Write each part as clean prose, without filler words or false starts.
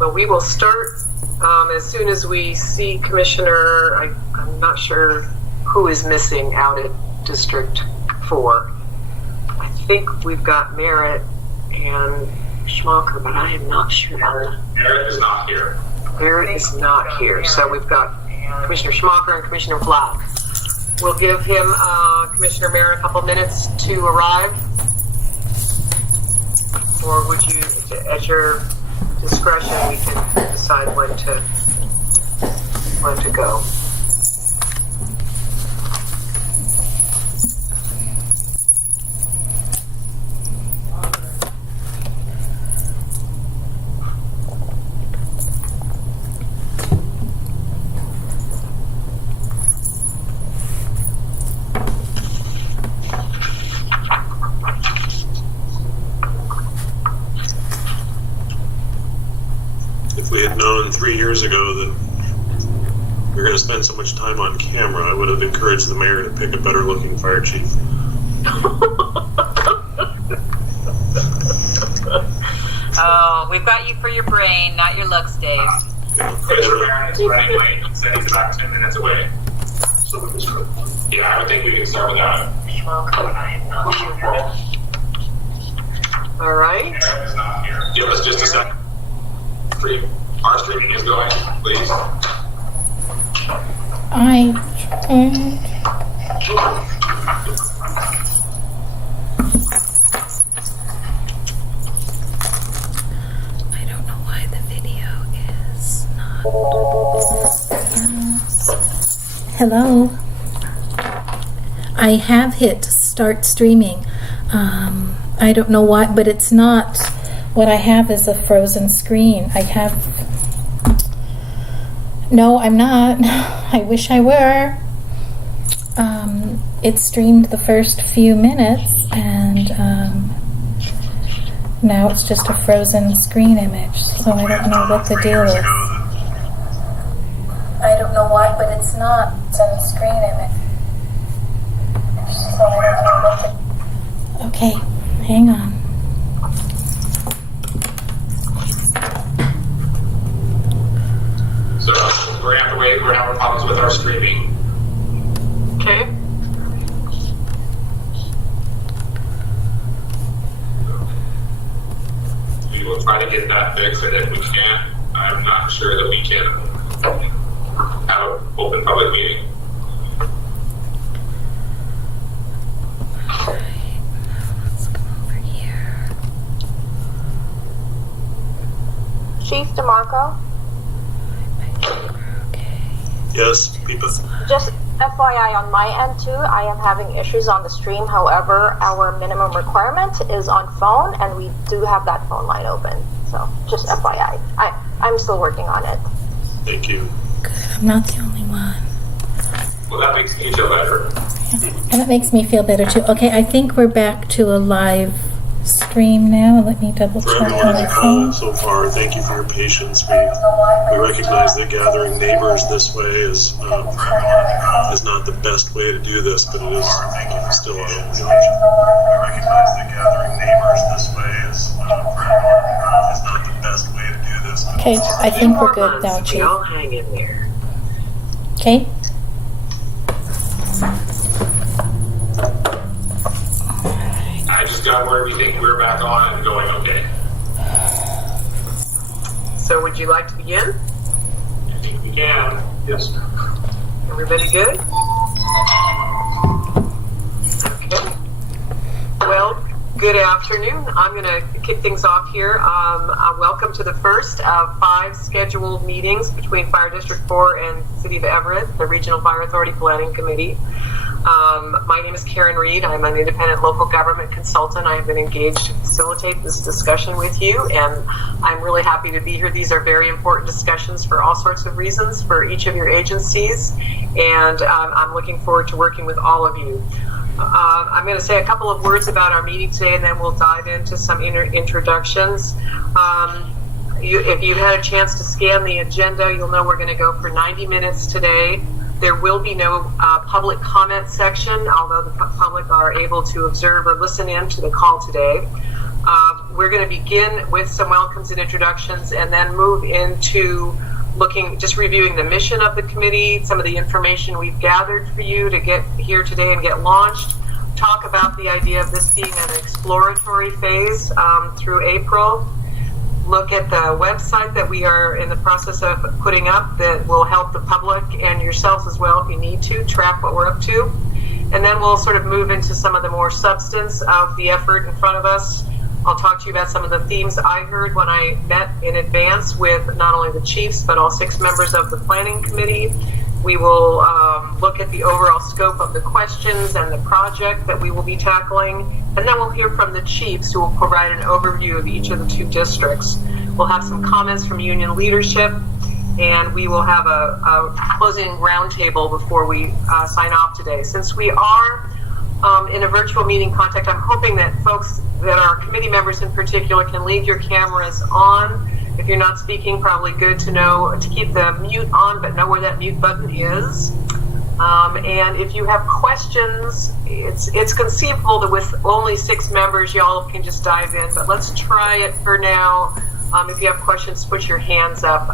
Well, we will start as soon as we see Commissioner, I'm not sure who is missing out at District 4. I think we've got Merritt and Schmalker, but I am not sure. Merritt is not here. Merritt is not here. So we've got Commissioner Schmalker and Commissioner Black. We'll give him, Commissioner Merritt, a couple minutes to arrive. Or would you, at your discretion, we can decide when to go. If we had known 3 years ago that we were going to spend so much time on camera, I would have encouraged the mayor to pick a better looking fire chief. Oh, we've got you for your brain, not your looks, Dave. Commissioner Merritt is running late. He said he's about 10 minutes away. Yeah, I would think we can start with that. All right. Merritt is not here. Give us just a second. Our streaming is going, please. I don't know why the video is not. Hello. I have hit start streaming. I don't know why, but it's not. What I have is a frozen screen. I have... No, I'm not. I wish I were. It streamed the first few minutes, and now it's just a frozen screen image, so I don't know what the deal is. I don't know why, but it's not a screen image. So I don't know what the... Okay, hang on. So we're going to have to wait. We're going to have problems with our streaming. Okay. We will try to get that fixed, and if we can't, I'm not sure that we can have an open public meeting. Let's go over here. Chief DeMarco? Yes, people. Just FYI on my end too, I am having issues on the stream. However, our minimum requirement is on phone, and we do have that phone line open. So just FYI, I'm still working on it. Thank you. Good, I'm not the only one. Well, that makes me feel better. And it makes me feel better too. Okay, I think we're back to a live stream now. Let me double For check everyone on the call everything. so far, thank you for your patience. We recognize that gathering neighbors this way is not the best way to do this, but it is still our only option. We recognize that gathering neighbors this way is not the best way to do this. Okay, I think we're good now, We Chief. all hang in there. Okay. I just got where we think we're back on and going okay. So would you like to begin? I think we can. Yes. Everybody good? Okay. Well, good afternoon. I'm going to kick things off here. Welcome to the first of 5 scheduled meetings between Fire District 4 and City of Everett, the Regional Fire Authority Planning Committee. My name is Karen Reed. I'm an independent local government consultant. I have been engaged to facilitate this discussion with you, and I'm really happy to be here. These are very important discussions for all sorts of reasons for each of your agencies, and I'm looking forward to working with all of you. I'm going to say a couple of words about our meeting today, and then we'll dive into some introductions. If you've had a chance to scan the agenda, you'll know we're going to go for 90 minutes today. There will be no public comment section, although the public are able to observe or listen in to the call today. we're going to begin with some welcomes and introductions and then move into just reviewing the mission of the committee, some of the information we've gathered for you to get here today and get launched, talk about the idea of this being an exploratory phase through April, look at the website that we are in the process of putting up that will help the public and yourselves as well if you need to track what we're up to. And then we'll sort of move into some of the more substance of the effort in front of us. I'll talk to you about some of the themes I heard when I met in advance with not only the chiefs, but all 6 members of the planning committee. We will look at the overall scope of the questions and the project that we will be tackling. And then we'll hear from the chiefs who will provide an overview of each of the 2 districts. We'll have some comments from union leadership, and we will have a closing roundtable before we sign off today. Since we are in a virtual meeting contact, I'm hoping that folks that are committee members in particular can leave your cameras on. If you're not speaking, probably good to know to keep the mute on, but know where that mute button is. And if you have questions, it's conceivable that with only 6 members, y'all can just dive in, but let's try it for now. If you have questions, put your hands up,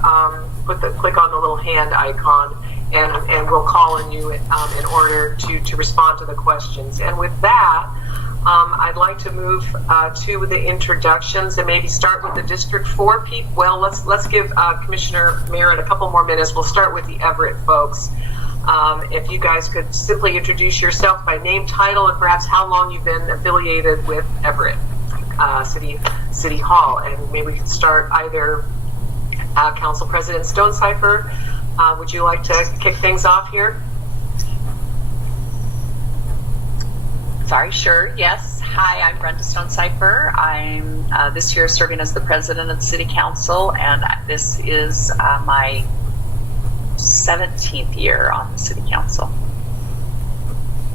click on the little hand icon, and we'll call on you in order to respond to the questions. And with that, I'd like to move to the introductions and maybe start with the District 4 people. Well, let's give Commissioner Merritt a couple more minutes. We'll start with the Everett folks. If you guys could simply introduce yourself by name, title, and perhaps how long you've been affiliated with Everett City Hall. And maybe we can start either Council President Stonecipher. Would you like to kick things off here? Sorry, sure, yes. Hi, I'm Brenda Stonecipher. I'm this year serving as the president of the City Council, and this is my 17th year on the City Council.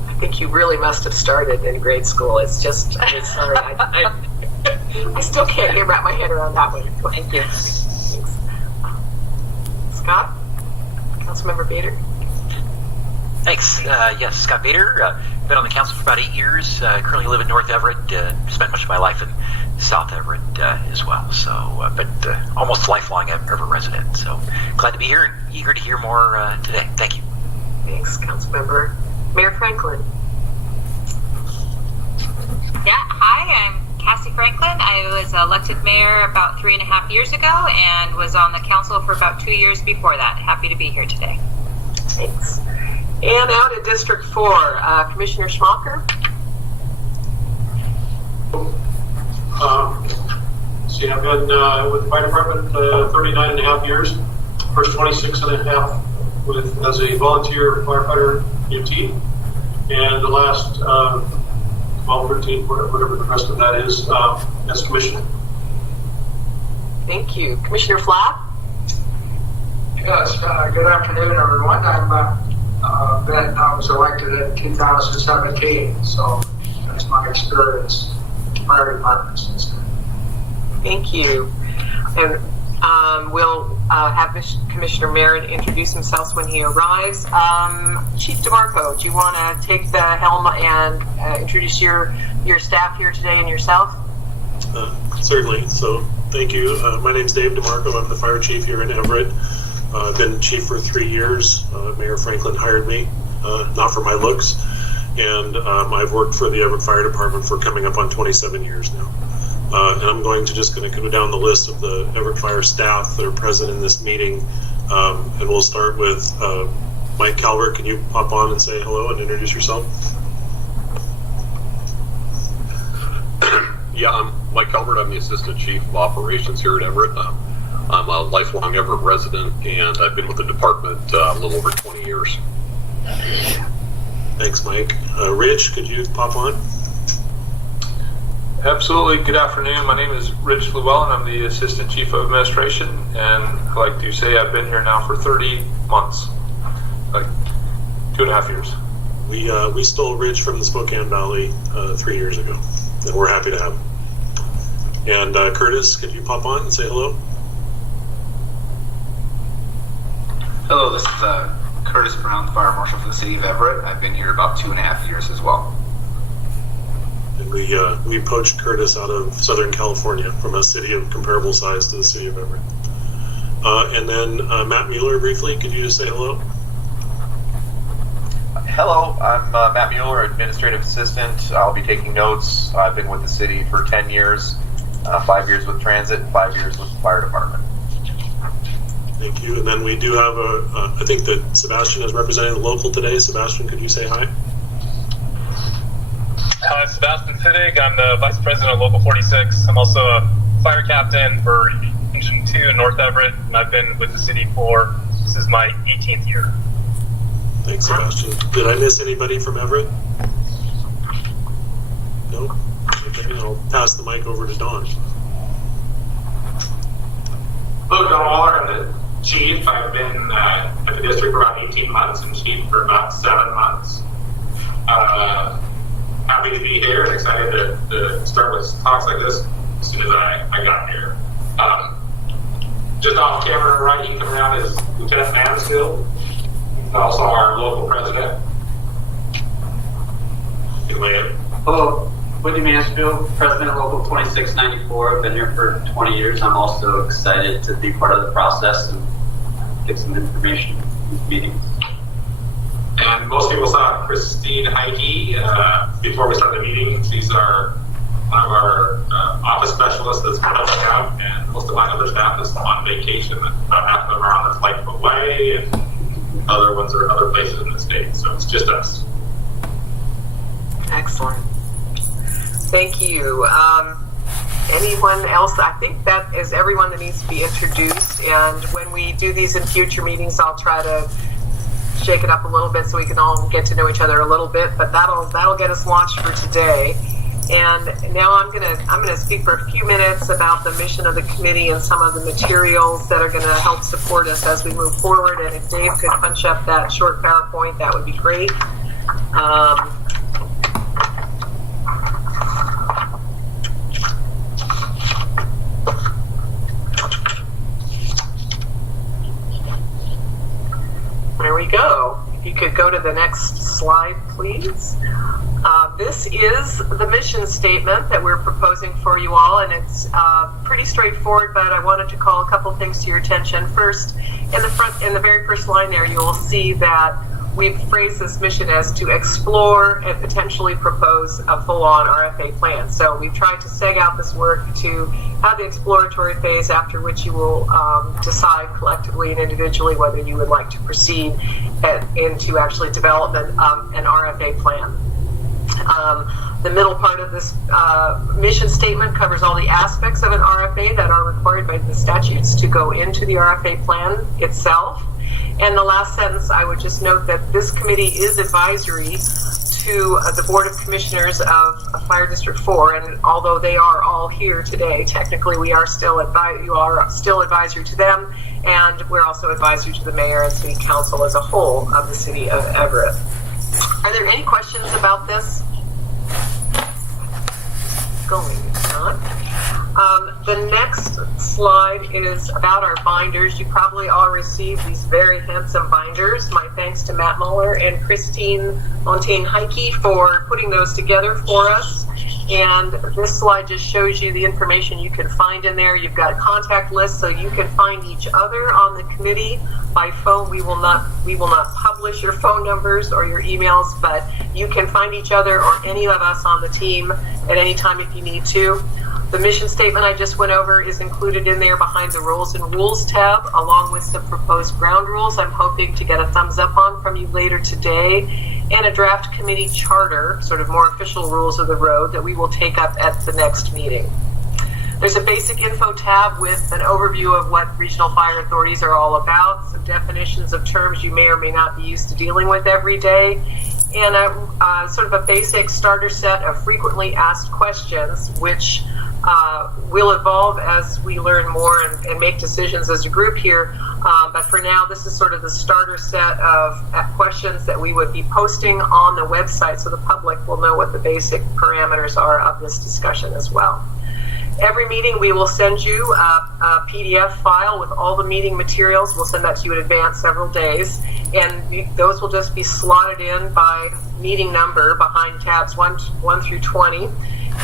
I think you really must have started in grade school. It's just, I'm sorry, I still can't wrap my head around that one. Thank you. Thanks. Scott? Councilmember Bader? Thanks. Yes, Scott Bader. Been on the council for about 8 years. Currently live in North Everett. Spent much of my life in South Everett as well. So, but almost lifelong Everett resident. So glad to be here and eager to hear more today. Thank you. Thanks, Councilmember. Mayor Franklin. Yeah, hi, I'm Cassie Franklin. I was elected mayor about 3.5 years ago and was on the council for about 2 years before that. Happy to be here today. Thanks. And out at District 4, Commissioner Schmalker. I've been with the fire department 39.5 years. First 26.5 as a volunteer firefighter UT, and the last 12, 13, whatever the rest of that is, as commissioner. Thank you. Commissioner Flapp? Yes, good afternoon, everyone. I was elected in 2017, so that's my experience in fire department since then. Thank you. And we'll have Commissioner Merritt introduce himself when he arrives. Chief DeMarco, do you want to take the helm and introduce your staff here today and yourself? Certainly. So thank you. My name's Dave DeMarco. I'm the fire chief here in Everett. I've been chief for 3 years. Mayor Franklin hired me, not for my looks. And I've worked for the Everett Fire Department for coming up on 27 years now. And I'm going to go down the list of the Everett Fire staff that are present in this meeting. And we'll start with Mike Calvert. Can you pop on and say hello and introduce yourself? Yeah, I'm Mike Calvert. I'm the Assistant Chief of Operations here at Everett. I'm a lifelong Everett resident, and I've been with the department a little over 20 years. Thanks, Mike. Rich, could you pop on? Absolutely. Good afternoon. My name is Rich Llewellyn. I'm the Assistant Chief of Administration, and I like to say I've been here now for 30 months, like 2.5 years. We stole Rich from the Spokane Valley 3 years ago, and we're happy to have him. And Curtis, could you pop on and say hello? Hello, this is Curtis Brown, Fire Marshal for the City of Everett. I've been here about 2.5 years as well. And we poached Curtis out of Southern California from a city of comparable size to the city of Everett. And then Matt Mueller, briefly, could you just say hello? Hello, I'm Matt Mueller, Administrative Assistant. I'll be taking notes. I've been with the city for 10 years, 5 years with Transit, 5 years with the Fire Department. Thank you. And then we do have I think that Sebastian is representing the local today. Sebastian, could you say hi? Hi, Sebastian Fittig. I'm the Vice President of Local 46. I'm also a fire captain for Engine 2 in North Everett, and I've been with the city this is my 18th year. Thanks, Sebastian. Did I miss anybody from Everett? No? Okay, I'll pass the mic over to Don. Hello, Don Waller. I'm the chief. I've been at the district for about 18 months and chief for about 7 months. Happy to be here and excited to start with talks like this as soon as I got here. Just off camera right, you come around is Lieutenant Mansfield. He's also our local president. Hello, Whitney Mansfield, President of Local 2694. I've been here for 20 years. I'm also excited to be part of the process and get some information in these meetings. And most people saw Christine Heike before we started the meeting. She's one of our office specialists that's part of the staff, and most of my other staff is on vacation. About half of them are on a flight away, and other ones are other places in the state. So it's just us. Excellent. Thank you. Anyone else? I think that is everyone that needs to be introduced. And when we do these in future meetings, I'll try to shake it up a little bit so we can all get to know each other a little bit. But that'll get us launched for today. And now I'm gonna speak for a few minutes about the mission of the committee and some of the materials that are going to help support us as we move forward. And if Dave could punch up that short PowerPoint, that would be great. There we go. If you could go to the next slide, please. This is the mission statement that we're proposing for you all, and it's pretty straightforward, but I wanted to call a couple things to your attention. First, in the very first line there, you will see that we've phrased this mission as to explore and potentially propose a full-on RFA plan. So we've tried to seg out this work to have the exploratory phase, after which you will decide collectively and individually whether you would like to proceed into actually development of an RFA plan. The middle part of this mission statement covers all the aspects of an RFA that are required by the statutes to go into the RFA plan itself. And the last sentence, I would just note that this committee is advisory to the Board of Commissioners of Fire District 4, and although they are all here today, technically you are still advisory to them, and we're also advisory to the Mayor and City Council as a whole of the City of Everett. Are there any questions about this? Going on. The next slide is about our binders. You probably all received these very handsome binders. My thanks to Matt Mueller and Christine Montaigne-Heike for putting those together for us. And this slide just shows you the information you can find in there. You've got a contact list, so you can find each other on the committee by phone. We will not publish your phone numbers or your emails, but you can find each other or any of us on the team at any time if you need to. The mission statement I just went over is included in there behind the Roles and Rules tab, along with some proposed ground rules I'm hoping to get a thumbs up on from you later today, and a draft committee charter, sort of more official rules of the road, that we will take up at the next meeting. There's a basic info tab with an overview of what regional fire authorities are all about, some definitions of terms you may or may not be used to dealing with every day, and a sort of a basic starter set of frequently asked questions, which will evolve as we learn more and make decisions as a group here. But for now, this is sort of the starter set of questions that we would be posting on the website so the public will know what the basic parameters are of this discussion as well. Every meeting, we will send you a PDF file with all the meeting materials. We'll send that to you in advance several days. And those will just be slotted in by meeting number behind tabs 1 through 20,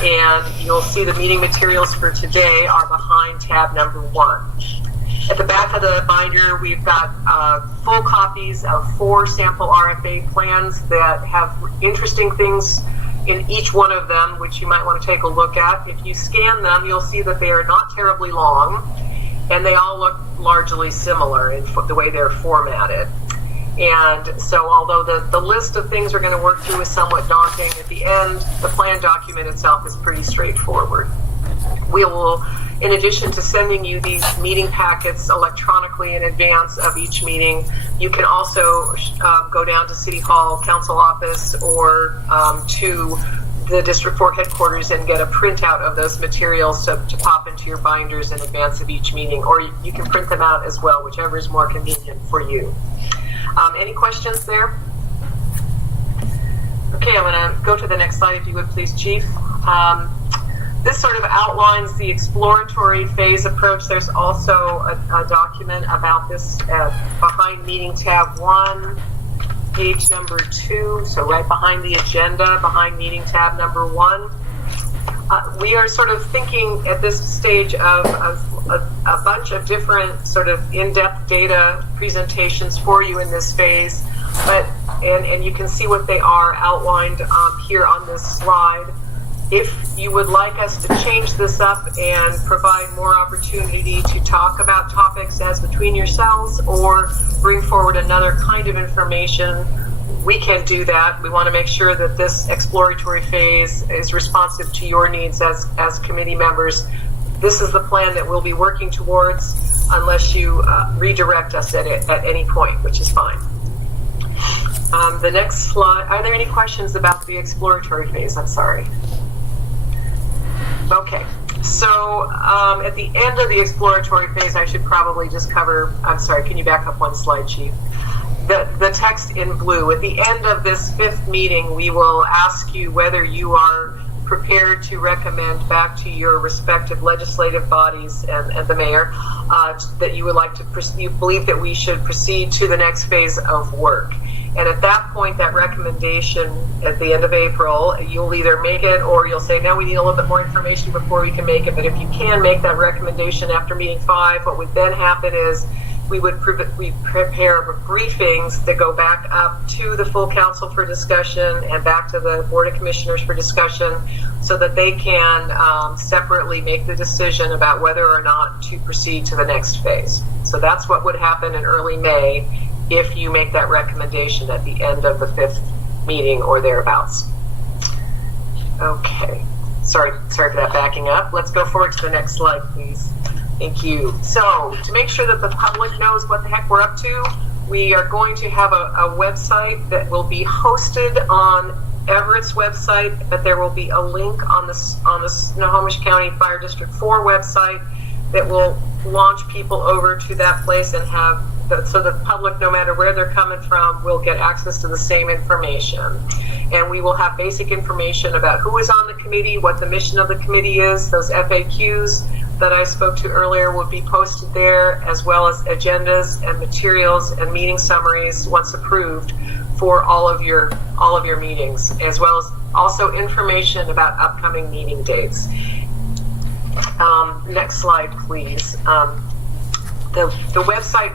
and you'll see the meeting materials for today are behind tab number 1. At the back of the binder, we've got full copies of 4 sample RFA plans that have interesting things in each one of them, which you might want to take a look at. If you scan them, you'll see that they are not terribly long, and they all look largely similar in the way they're formatted. And so although the list of things we're going to work through is somewhat daunting, at the end, the plan document itself is pretty straightforward. We will, in addition to sending you these meeting packets electronically in advance of each meeting, you can also go down to City Hall, Council Office, or to the District 4 headquarters and get a printout of those materials to pop into your binders in advance of each meeting, or you can print them out as well, whichever is more convenient for you. Any questions there? Okay, I'm going to go to the next slide, if you would please, Chief. This sort of outlines the exploratory phase approach. There's also a document about this behind meeting tab 1, page number 2, so right behind the agenda, behind meeting tab number 1. We are sort of thinking at this stage of a bunch of different sort of in-depth data presentations for you in this phase, and you can see what they are outlined here on this slide. If you would like us to change this up and provide more opportunity to talk about topics as between yourselves or bring forward another kind of information, we can do that. We want to make sure that this exploratory phase is responsive to your needs as committee members. This is the plan that we'll be working towards unless you redirect us at any point, which is fine. The next slide, are there any questions about the exploratory phase? I'm sorry. Okay, so at the end of the exploratory phase, I should probably just cover, I'm sorry, can you back up one slide, Chief? The text in blue. At the end of this 5th meeting, we will ask you whether you are prepared to recommend back to your respective legislative bodies and the mayor that you would like to, you believe that we should proceed to the next phase of work. And at that point, that recommendation at the end of April, you'll either make it or you'll say, no, we need a little bit more information before we can make it. But if you can make that recommendation after meeting 5, what would then happen is we prepare briefings that go back up to the full council for discussion and back to the Board of Commissioners for discussion so that they can separately make the decision about whether or not to proceed to the next phase. So that's what would happen in early May if you make that recommendation at the end of the 5th meeting or thereabouts. Okay, sorry for that backing up. Let's go forward to the next slide, please. Thank you. So to make sure that the public knows what the heck we're up to, we are going to have a website that will be hosted on Everett's website, but there will be a link on the Snohomish County Fire District 4 website that will launch people over to that place and have so the public, no matter where they're coming from, will get access to the same information. And we will have basic information about who is on the committee, what the mission of the committee is. Those FAQs that I spoke to earlier will be posted there, as well as agendas and materials and meeting summaries once approved for all of your meetings, as well as also information about upcoming meeting dates. Next slide, please. The website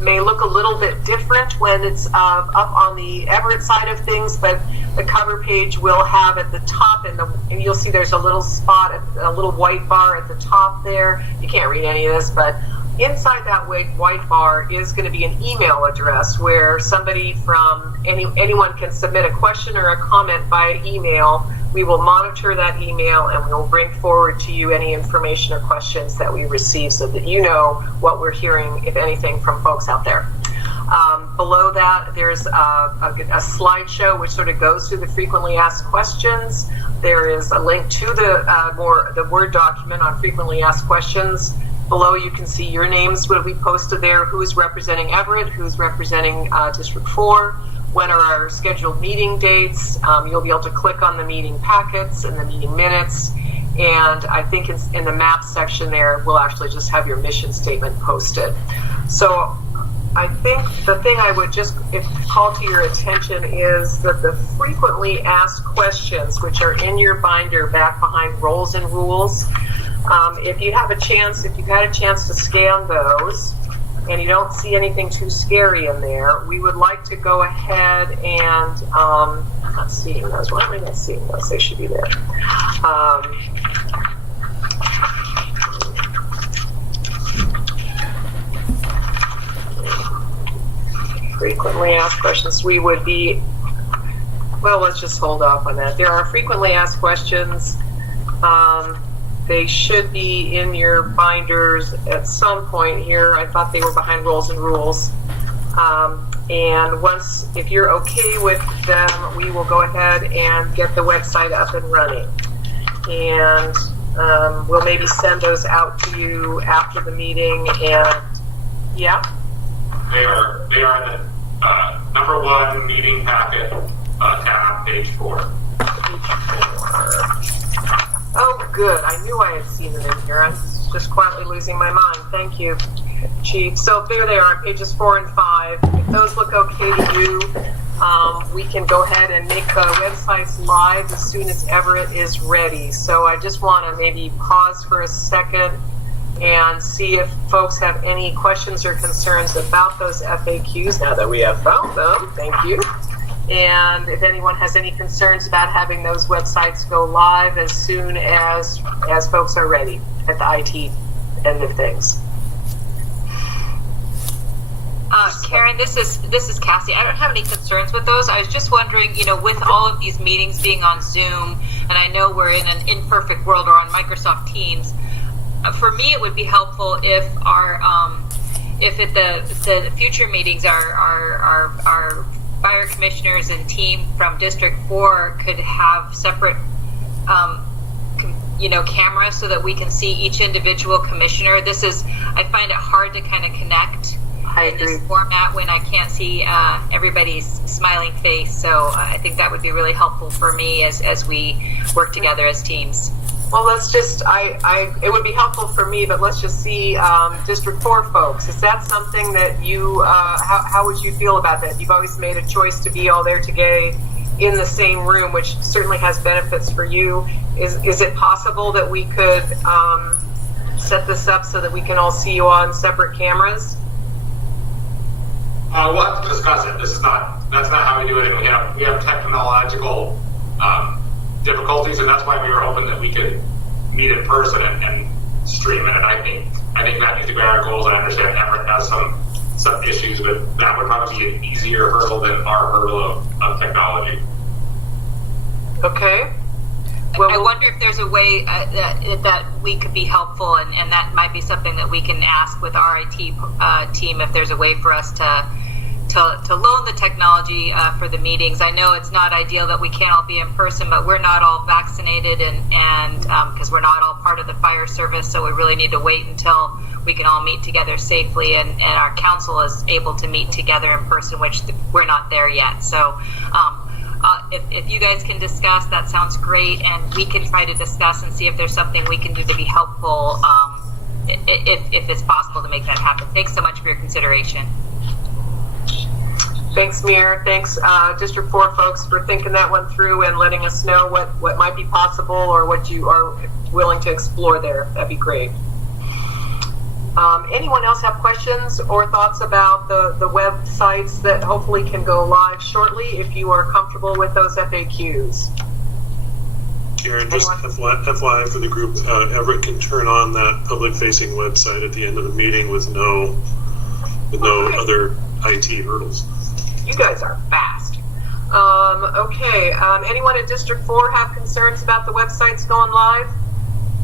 may look a little bit different when it's up on the Everett side of things, but the cover page will have at the top, and you'll see there's a little spot, a little white bar at the top there. You can't read any of this, but inside that white bar is going to be an email address where somebody from anyone can submit a question or a comment via email. We will monitor that email and we will bring forward to you any information or questions that we receive so that you know what we're hearing, if anything, from folks out there. Below that, there's a slideshow which sort of goes through the frequently asked questions. There is a link to the Word document on frequently asked questions. Below, you can see your names will be posted there, who's representing Everett, who's representing District 4, when are our scheduled meeting dates. You'll be able to click on the meeting packets and the meeting minutes. And I think in the map section there, we'll actually just have your mission statement posted. So I think the thing I would just call to your attention is that the frequently asked questions, which are in your binder back behind roles and rules, if you've had a chance to scan those and you don't see anything too scary in there, we would like to go ahead and, I'm not seeing those. Why am I not seeing those? They should be there. Frequently asked questions, we would be, well, let's just hold off on that. There are frequently asked questions. They should be in your binders at some point here. I thought they were behind roles and rules. And once, if you're okay with them, we will go ahead and get the website up and running. And we'll maybe send those out to you after the meeting. And yeah, they are in the number 1 meeting packet tab, page 4. Oh, good. I knew I had seen them in here. I'm just quietly losing my mind. Thank you, Chief. So there they are, pages 4 and 5. If those look okay to you, we can go ahead and make the websites live as soon as Everett is ready. So I just want to maybe pause for a second and see if folks have any questions or concerns about those FAQs now that we have found them. Thank you. And if anyone has any concerns about having those websites go live as soon as folks are ready at the IT end of things. Karen, this is Cassie. I don't have any concerns with those. I was just wondering, with all of these meetings being on Zoom, and I know we're in an imperfect world or on Microsoft Teams, for me it would be helpful if if at the future meetings our fire commissioners and team from District 4 could have separate cameras so that we can see each individual commissioner. I find it hard to kind of connect in this format when I can't see everybody's smiling face. So I think that would be really helpful for me as we work together as teams. Well, let's just, it would be helpful for me, but let's just see District 4 folks. Is that something that you, how would you feel about that? You've always made a choice to be all there together in the same room, which certainly has benefits for you. Is it possible that we could set this up so that we can all see you on separate cameras? We'll have to discuss it. That's not how we do it, and we have technological difficulties, and that's why we were hoping that we could meet in person and stream it. And I think that needs to be our goals. I understand Everett has some issues, but that would probably be an easier hurdle than our hurdle of technology. Okay. Well, I wonder if there's a way that we could be helpful, and that might be something that we can ask with our IT team, if there's a way for us to loan the technology for the meetings. I know it's not ideal that we can't all be in person, but we're not all vaccinated, and because we're not all part of the fire service, so we really need to wait until we can all meet together safely, and our council is able to meet together in person, which we're not there yet. So if you guys can discuss, that sounds great, and we can try to discuss and see if there's something we can do to be helpful, if it's possible to make that happen. Thanks so much for your consideration. Thanks, Mir. Thanks, District 4 folks, for thinking that one through and letting us know what might be possible or what you are willing to explore there. That'd be great. Anyone else have questions or thoughts about the websites that hopefully can go live shortly, if you are comfortable with those FAQs? Karen, just FYI for the group, Everett can turn on that public-facing website at the end of the meeting with no other IT hurdles. You guys are fast. Okay. Anyone in District 4 have concerns about the websites going live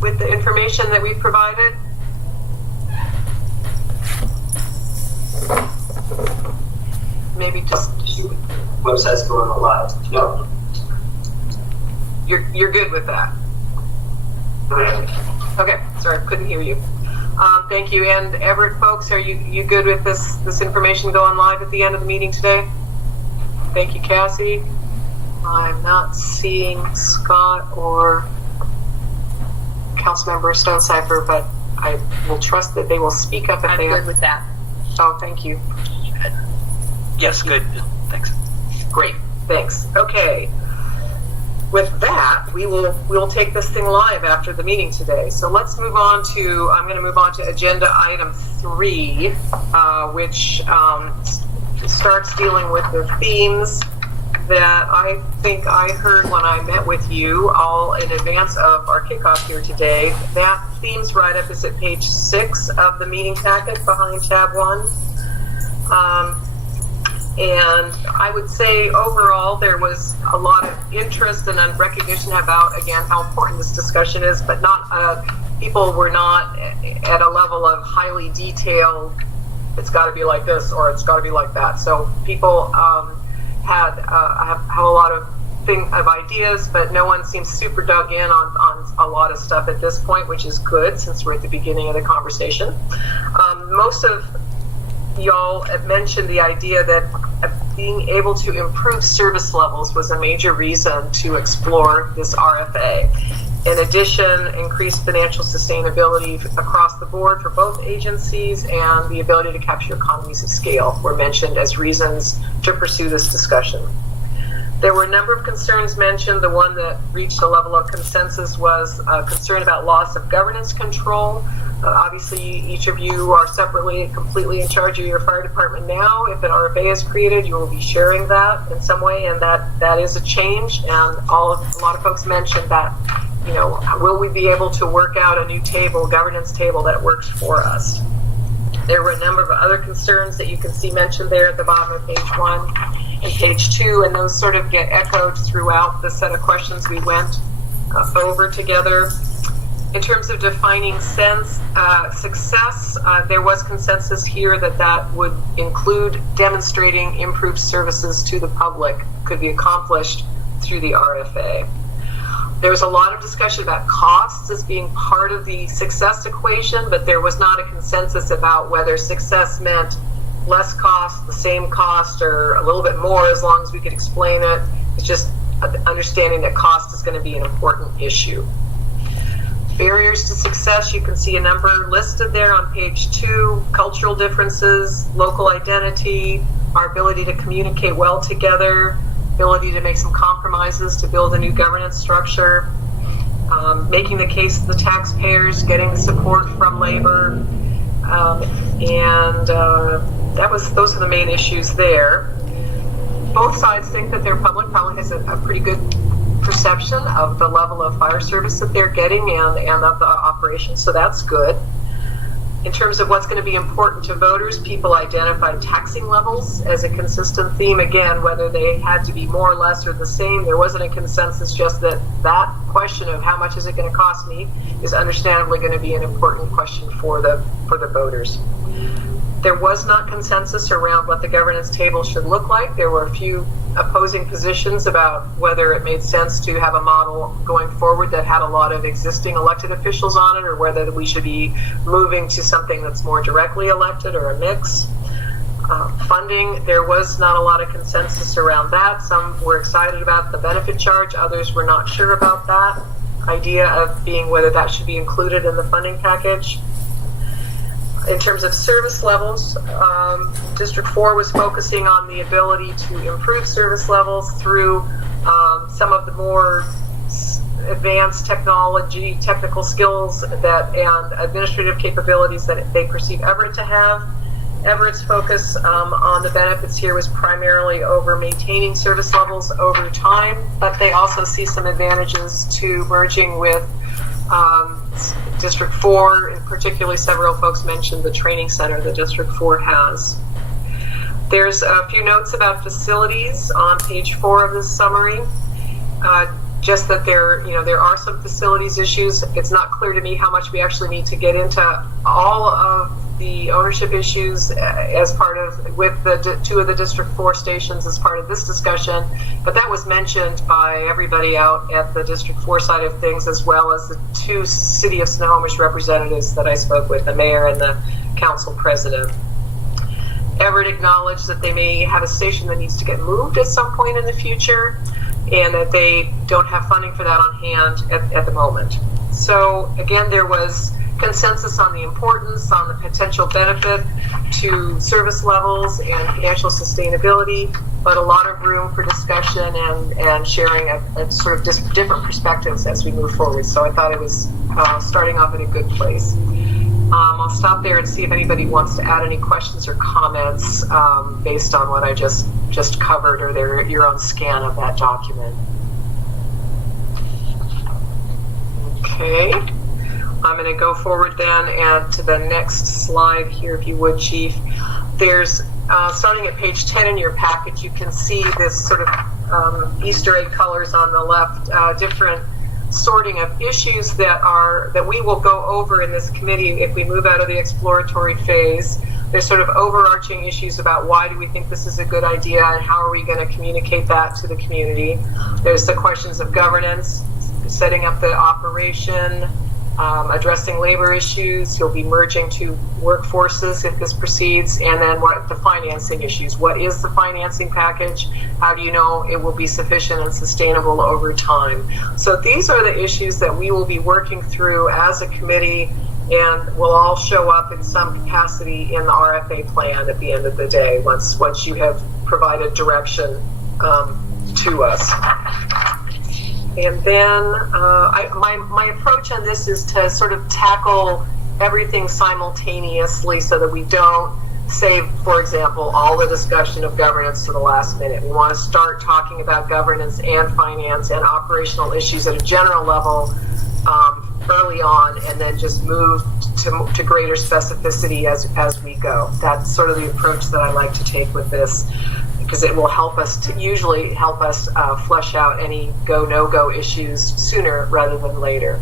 with the information that we've provided? Maybe just websites going live. No. You're good with that? Correct. Okay. Sorry, couldn't hear you. Thank you. And Everett folks, are you good with this information going live at the end of the meeting today? Thank you, Cassie. I'm not seeing Scott or Councilmember Stonecipher, but I will trust that they will speak up if they are. I'm good with that. Oh, thank you. Yes, good. Thanks. Great, thanks. Okay. With that, we'll take this thing live after the meeting today. So let's move on to, I'm going to move on to agenda item 3, which starts dealing with the themes that I think I heard when I met with you all in advance of our kickoff here today. That themes write-up is at page 6 of the meeting packet behind tab 1. And I would say overall there was a lot of interest and recognition about, again, how important this discussion is, but not people were not at a level of highly detailed, it's got to be like this or it's got to be like that. So people have a lot of ideas, but no one seems super dug in on a lot of stuff at this point, which is good since we're at the beginning of the conversation. Most of y'all mentioned the idea that being able to improve service levels was a major reason to explore this RFA. In addition, increased financial sustainability across the board for both agencies and the ability to capture economies of scale were mentioned as reasons to pursue this discussion. There were a number of concerns mentioned. The one that reached a level of consensus was concern about loss of governance control. Obviously, each of you are separately and completely in charge of your fire department now. If an RFA is created, you will be sharing that in some way, and that is a change. And a lot of folks mentioned that, will we be able to work out a new governance table that works for us? There were a number of other concerns that you can see mentioned there at the bottom of page 1 and page 2, and those sort of get echoed throughout the set of questions we went over together. In terms of defining success, there was consensus here that would include demonstrating improved services to the public could be accomplished through the RFA. There was a lot of discussion about costs as being part of the success equation, but there was not a consensus about whether success meant less cost, the same cost, or a little bit more as long as we could explain it. It's just understanding that cost is going to be an important issue. Barriers to success, you can see a number listed there on page 2. Cultural differences, local identity, our ability to communicate well together, ability to make some compromises to build a new governance structure, making the case to the taxpayers, getting support from labor, those are the main issues there. Both sides think that their public probably has a pretty good perception of the level of fire service that they're getting and of the operation, so that's good. In terms of what's going to be important to voters, people identified taxing levels as a consistent theme. Again, whether they had to be more or less or the same, there wasn't a consensus, just that question of how much is it going to cost me is understandably going to be an important question for the voters. There was not consensus around what the governance table should look like. There were a few opposing positions about whether it made sense to have a model going forward that had a lot of existing elected officials on it, or whether we should be moving to something that's more directly elected or a mix. Funding, there was not a lot of consensus around that. Some were excited about the benefit charge, others were not sure about that idea of being whether that should be included in the funding package. In terms of service levels, District 4 was focusing on the ability to improve service levels through some of the more advanced technical skills and administrative capabilities that they perceive Everett to have. Everett's focus on the benefits here was primarily over maintaining service levels over time, but they also see some advantages to merging with District 4, and particularly several folks mentioned the training center that District 4 has. There's a few notes about facilities on page 4 of this summary. Just that there are some facilities issues. It's not clear to me how much we actually need to get into all of the ownership issues as part of, with the 2 of the District 4 stations as part of this discussion, but that was mentioned by everybody out at the District 4 side of things, as well as the 2 City of Snohomish representatives that I spoke with, the mayor and the council president. Everett acknowledged that they may have a station that needs to get moved at some point in the future, and that they don't have funding for that on hand at the moment. So again, there was consensus on the importance, on the potential benefit to service levels and financial sustainability, but a lot of room for discussion and sharing a sort of different perspectives as we move forward. So I thought it was starting off in a good place. I'll stop there and see if anybody wants to add any questions or comments based on what I just covered, or you're on scan of that document. Okay, I'm going to go forward then and to the next slide here, if you would, Chief. There's, starting at page 10 in your package, you can see this sort of Easter egg colors on the left, different sorting of issues that we will go over in this committee if we move out of the exploratory phase. There's sort of overarching issues about why do we think this is a good idea and how are we going to communicate that to the community. There's the questions of governance, setting up the operation, addressing labor issues. You'll be merging two workforces if this proceeds, and then what the financing issues. What is the financing package? How do you know it will be sufficient and sustainable over time? So these are the issues that we will be working through as a committee, and will all show up in some capacity in the RFA plan at the end of the day once you have provided direction to us. And then my approach on this is to sort of tackle everything simultaneously so that we don't save, for example, all the discussion of governance to the last minute. We want to start talking about governance and finance and operational issues at a general level early on, and then just move to greater specificity as we go. That's sort of the approach that I like to take with this, because it will help us flesh out any go, no-go issues sooner rather than later.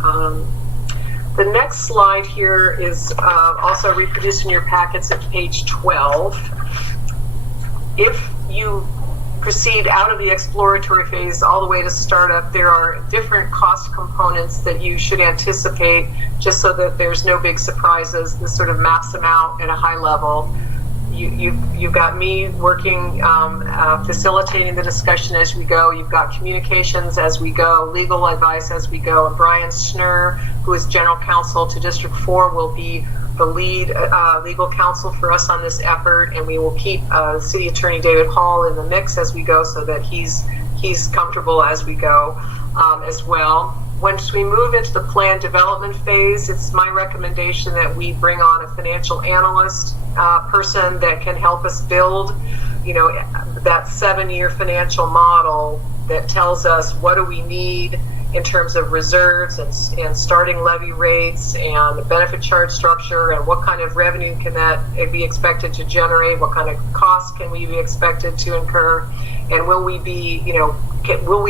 The next slide here is also reproduced in your packets at page 12. If you proceed out of the exploratory phase all the way to startup, there are different cost components that you should anticipate, just so that there's no big surprises. This sort of maps them out at a high level. You've got me working, facilitating the discussion as we go. You've got communications as we go, legal advice as we go, and Brian Schnurr, who is General Counsel to District 4, will be the lead legal counsel for us on this effort, and we will keep City Attorney David Hall in the mix as we go, so that he's comfortable as we go as well. Once we move into the plan development phase, it's my recommendation that we bring on a financial analyst person that can help us build, that 7-year financial model that tells us what do we need in terms of reserves and starting levy rates and the benefit charge structure, and what kind of revenue can that be expected to generate, what kind of costs can we be expected to incur, and will we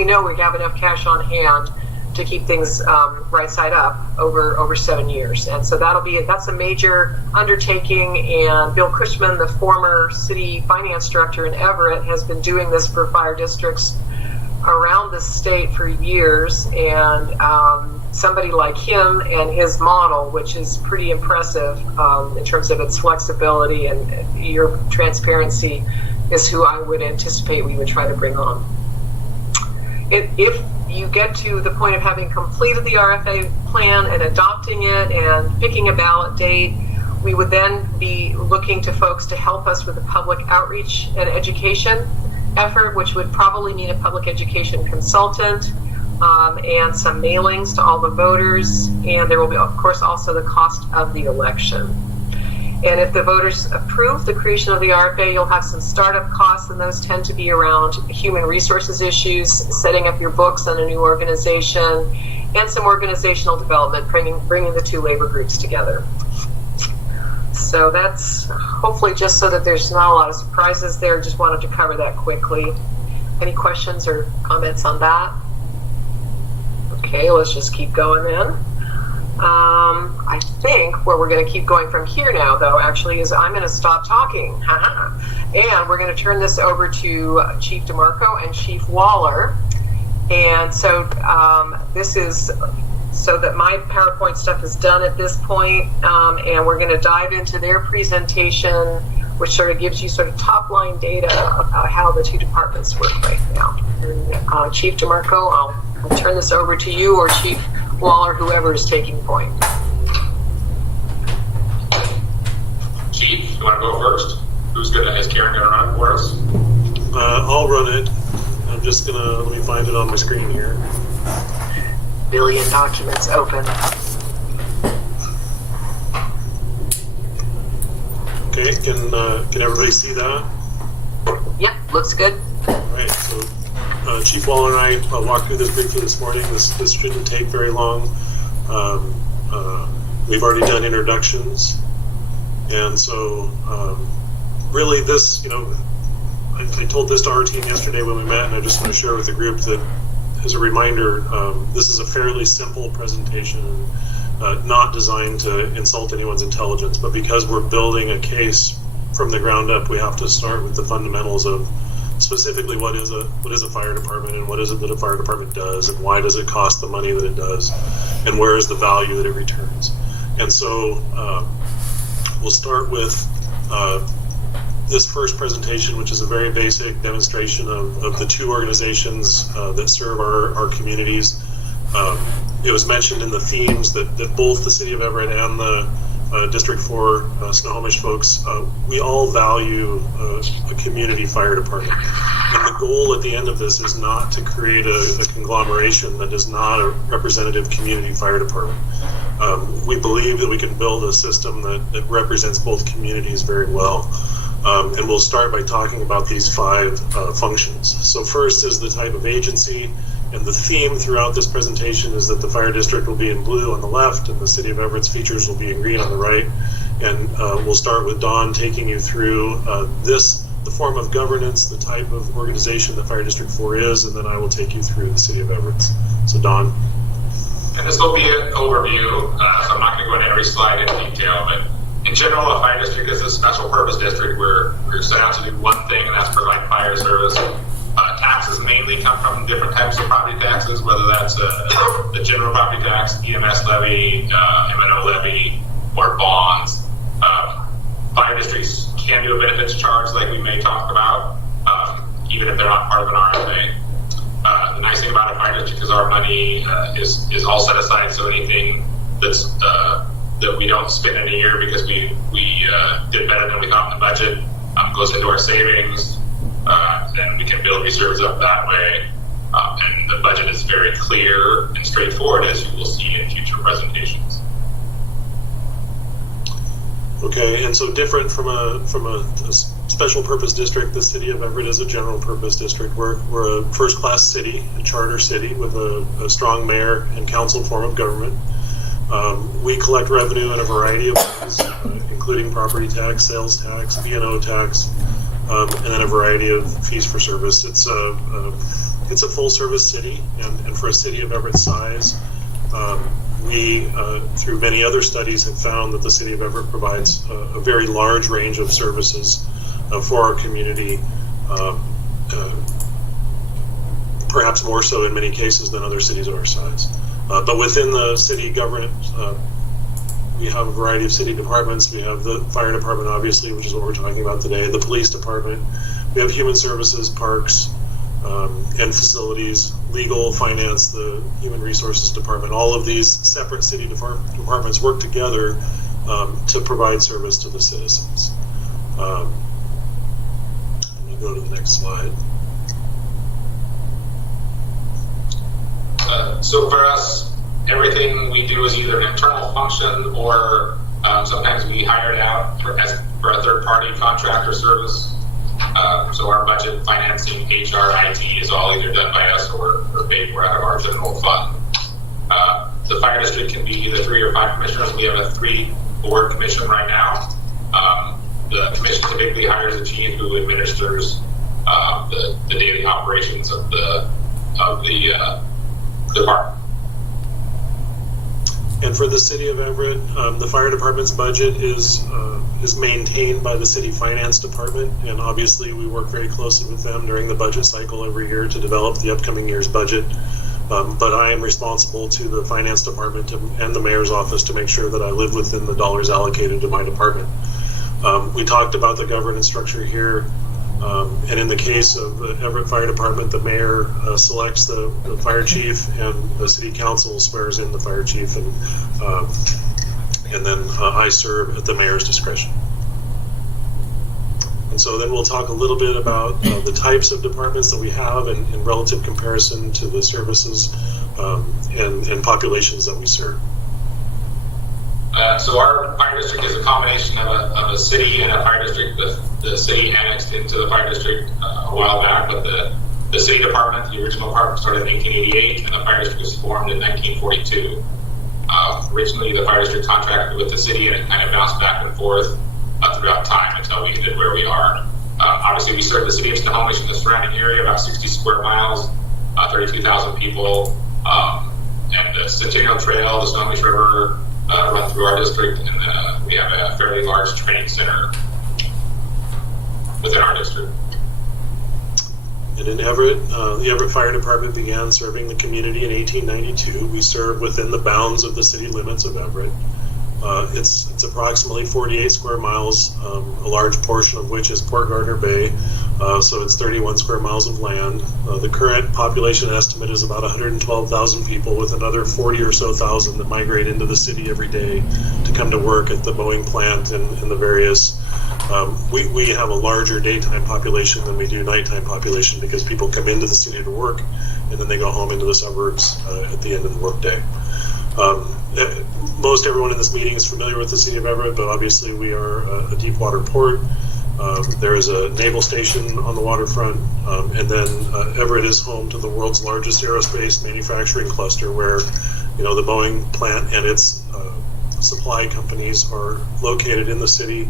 know we have enough cash on hand to keep things right side up over 7 years. And so that's a major undertaking, and Bill Cushman, the former city finance director in Everett, has been doing this for fire districts around the state for years, and somebody like him and his model, which is pretty impressive in terms of its flexibility and your transparency, is who I would anticipate we would try to bring on. If you get to the point of having completed the RFA plan and adopting it and picking a ballot date, we would then be looking to folks to help us with the public outreach and education effort, which would probably need a public education consultant and some mailings to all the voters. And there will be, of course, also the cost of the election. And if the voters approve the creation of the RFA, you'll have some startup costs, and those tend to be around human resources issues, setting up your books on a new organization, and some organizational development, bringing the two labor groups together. So that's hopefully just so that there's not a lot of surprises there. Just wanted to cover that quickly. Any questions or comments on that? Okay, let's just keep going then. I think where we're going to keep going from here now, though, actually, is I'm going to stop talking. And we're going to turn this over to Chief DeMarco and Chief Waller. And so this is so that my PowerPoint stuff is done at this point, and we're going to dive into their presentation, which sort of gives you sort of top-line data about how the two departments work right now. And, Chief DeMarco, I'll turn this over to you, or Chief Wall or whoever is taking point. Chief, you want to go first? Who's gonna? Is Karen gonna run it for us? I'll run it. I'm just gonna let me find it on my screen here. Billion documents open. Okay, can everybody see that? Yep, looks good. All right, so Chief Waller and I walked through this briefly this morning. This shouldn't take very long. We've already done introductions, and so really this, I told this to our team yesterday when we met, and I just want to share with the group that as a reminder, this is a fairly simple presentation, not designed to insult anyone's intelligence, but because we're building a case from the ground up, we have to start with the fundamentals of specifically what is a fire department, and what is it that a fire department does, and why does it cost the money that it does, and where is the value that it returns. And so we'll start with this first presentation, which is a very basic demonstration of the two organizations that serve our communities. It was mentioned in the themes that both the City of Everett and the District 4 Snohomish folks, we all value a community fire department. And the goal at the end of this is not to create a conglomeration that is not a representative community fire department. We believe that we can build a system that represents both communities very well. And we'll start by talking about these 5 functions. So first is the type of agency, and the theme throughout this presentation is that the fire district will be in blue on the left and the City of Everett's features will be in green on the right. And we'll start with Dawn taking you through the form of governance, the type of organization that Fire District 4 is, and then I will take you through the City of Everett's. So Dawn. And this will be an overview, so I'm not going to go into every slide in detail, but in general, a fire district is a special purpose district where we're set out to do one thing, and that's provide fire service. Taxes mainly come from different types of property taxes, whether that's the general property tax, EMS levy, M&O levy, or bonds. Fire districts can do a benefits charge like we may talk about, even if they're not part of an RFA. The nice thing about a fire district is our money is all set aside, so anything that's that we don't spend in a year because we did better than we thought in the budget goes into our savings. Then we can build reserves up that way. And the budget is very clear and straightforward, as you will see in future presentations. Okay, and so different from a special purpose district, the City of Everett is a general purpose district. We're a first class city, a charter city with a strong mayor and council form of government. We collect revenue in a variety of ways, including property tax, sales tax, B&O tax, and then a variety of fees for service. It's a full service city, and for a city of Everett's size, we, through many other studies, have found that the City of Everett provides a very large range of services for our community, perhaps more so in many cases than other cities of our size. But within the city government, we have a variety of city departments. We have the fire department, obviously, which is what we're talking about today, the police department. We have human services, parks, and facilities, legal, finance, the human resources department. All of these separate city departments work together to provide service to the citizens. Let me go to the next slide. So for us, everything we do is either an internal function or sometimes we hire it out for a third-party contractor service. So our budget, financing, HR, IT is all either done by us or paid for out of our general fund. The fire district can be either 3 or 5 commissioners. We have a 3-board commission right now. The commission typically hires a chief who administers the daily operations of the department. And for the City of Everett, the fire department's budget is maintained by the city finance department, and obviously we work very closely with them during the budget cycle every year to develop the upcoming year's budget. But I am responsible to the finance department and the mayor's office to make sure that I live within the dollars allocated to my department. We talked about the governance structure here. And in the case of the Everett Fire Department, the mayor selects the fire chief, and the city council swears in the fire chief, and then I serve at the mayor's discretion. And so then we'll talk a little bit about the types of departments that we have in relative comparison to the services and populations that we serve. So our fire district is a combination of a city and a fire district. The city annexed into the fire district a while back, but the city department, the original department, started in 1888, and the fire district was formed in 1942. Originally, the fire district contracted with the city, and it kind of bounced back and forth throughout time until we ended where we are. Obviously, we serve the city of Snohomish and the surrounding area, about 60 square miles, 32,000 people, and the Centennial Trail, the Snohomish River, run through our district, and we have a fairly large training center within our district. And in Everett, the Everett Fire Department began serving the community in 1892. We serve within the bounds of the city limits of Everett. It's approximately 48 square miles, a large portion of which is Port Gardner Bay, so it's 31 square miles of land. The current population estimate is about 112,000 people, with another 40 or so thousand that migrate into the city every day to come to work at the Boeing plant and the various. We have a larger daytime population than we do nighttime population, because people come into the city to work and then they go home into the suburbs at the end of the workday. Most everyone in this meeting is familiar with the city of Everett, but obviously we are a deep water port. There is a naval station on the waterfront, and then Everett is home to the world's largest aerospace manufacturing cluster, where the Boeing plant and its supply companies are located in the city,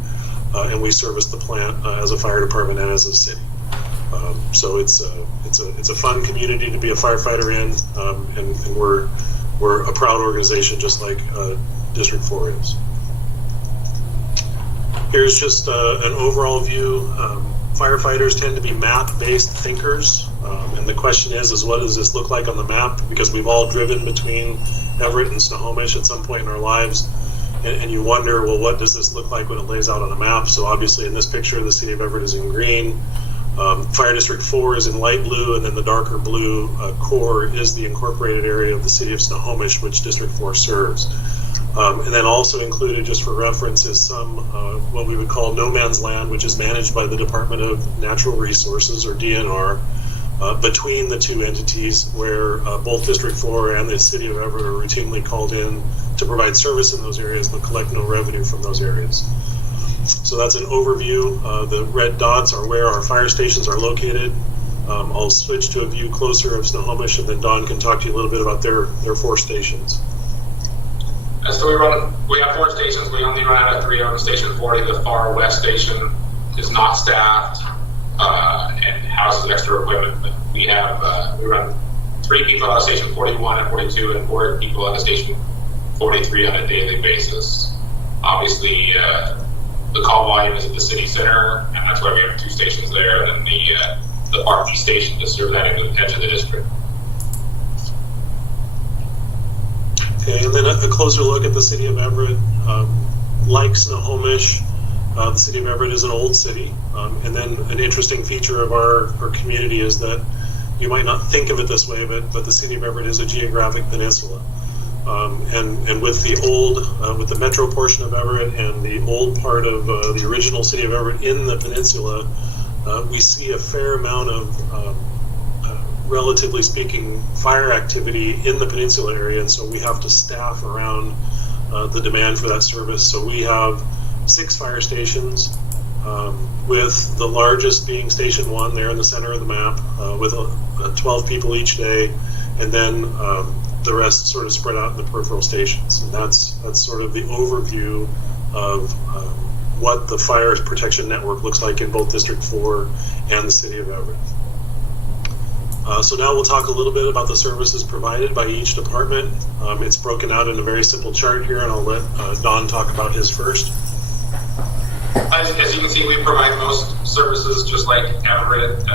and we service the plant as a fire department and as a city. So it's a fun community to be a firefighter in, and we're a proud organization, just like District 4 is. Here's just an overall view. Firefighters tend to be map-based thinkers, and the question is what does this look like on the map? Because we've all driven between Everett and Snohomish at some point in our lives, and you wonder, well, what does this look like when it lays out on a map? So obviously in this picture, the city of Everett is in green. Fire District 4 is in light blue, and then the darker blue core is the incorporated area of the city of Snohomish, which District 4 serves. And then also included, just for reference, is some what we would call no man's land, which is managed by the Department of Natural Resources, or DNR, between the two entities, where both District 4 and the city of Everett are routinely called in to provide service in those areas but collect no revenue from those areas. So that's an overview. The red dots are where our fire stations are located. I'll switch to a view closer of Snohomish, and then Don can talk to you a little bit about their 4 stations. So we have 4 stations. We only run out of 3 on Station 40. The far west station is not staffed and houses extra equipment. But we run 3 people out of Station 41 and 42, and 4 people out of Station 43 on a daily basis. Obviously, the call volume is at the city center, and that's why we have 2 stations there, and then the RFA station to serve that into the edge of the district. Okay, and then a closer look at the city of Everett. Like Snohomish, the city of Everett is an old city, and then an interesting feature of our community is that you might not think of it this way, but the city of Everett is a geographic peninsula. And with the old, with the metro portion of Everett and the old part of the original city of Everett in the peninsula, we see a fair amount of, relatively speaking, fire activity in the peninsula area, and so we have to staff around the demand for that service. So we have 6 fire stations, with the largest being Station 1 there in the center of the map, with 12 people each day, and then the rest sort of spread out in the peripheral stations. And that's sort of the overview of what the fire protection network looks like in both District 4 and the city of Everett. So now we'll talk a little bit about the services provided by each department. It's broken out in a very simple chart here, and I'll let Don talk about his first. As you can see, we provide most services just like Everett.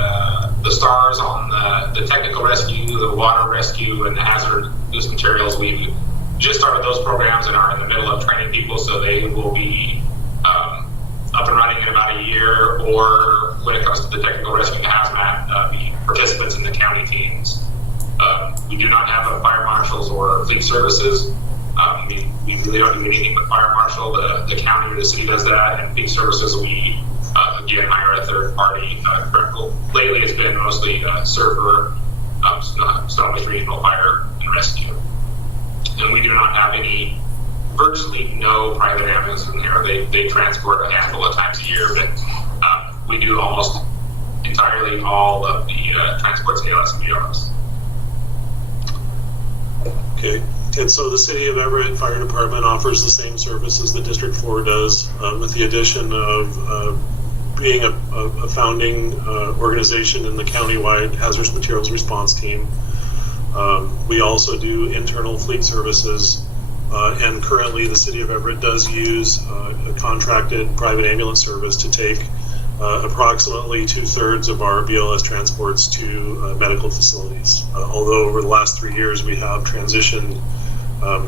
The stars on the technical rescue, the water rescue, and the hazardous materials. We've just started those programs and are in the middle of training people, so they will be up and running in about a year or when it comes to the technical rescue and hazmat, the participants in the county teams. We do not have a fire marshals or fleet services. We really don't do anything with fire marshal. The county or the city does that, and fleet services we again hire a third party. Lately, it's been mostly Surfer, Snohomish Regional Fire and Rescue, and we do not have virtually no private ambulances in here. They transport a handful of times a year, but we do almost entirely all of the transports ALS and BLS. Okay, and so the City of Everett Fire Department offers the same services that District 4 does, with the addition of being a founding organization in the countywide hazardous materials response team. We also do internal fleet services, and currently the City of Everett does use a contracted private ambulance service to take approximately 2/3 of our BLS transports to medical facilities. Although over the last 3 years we have transitioned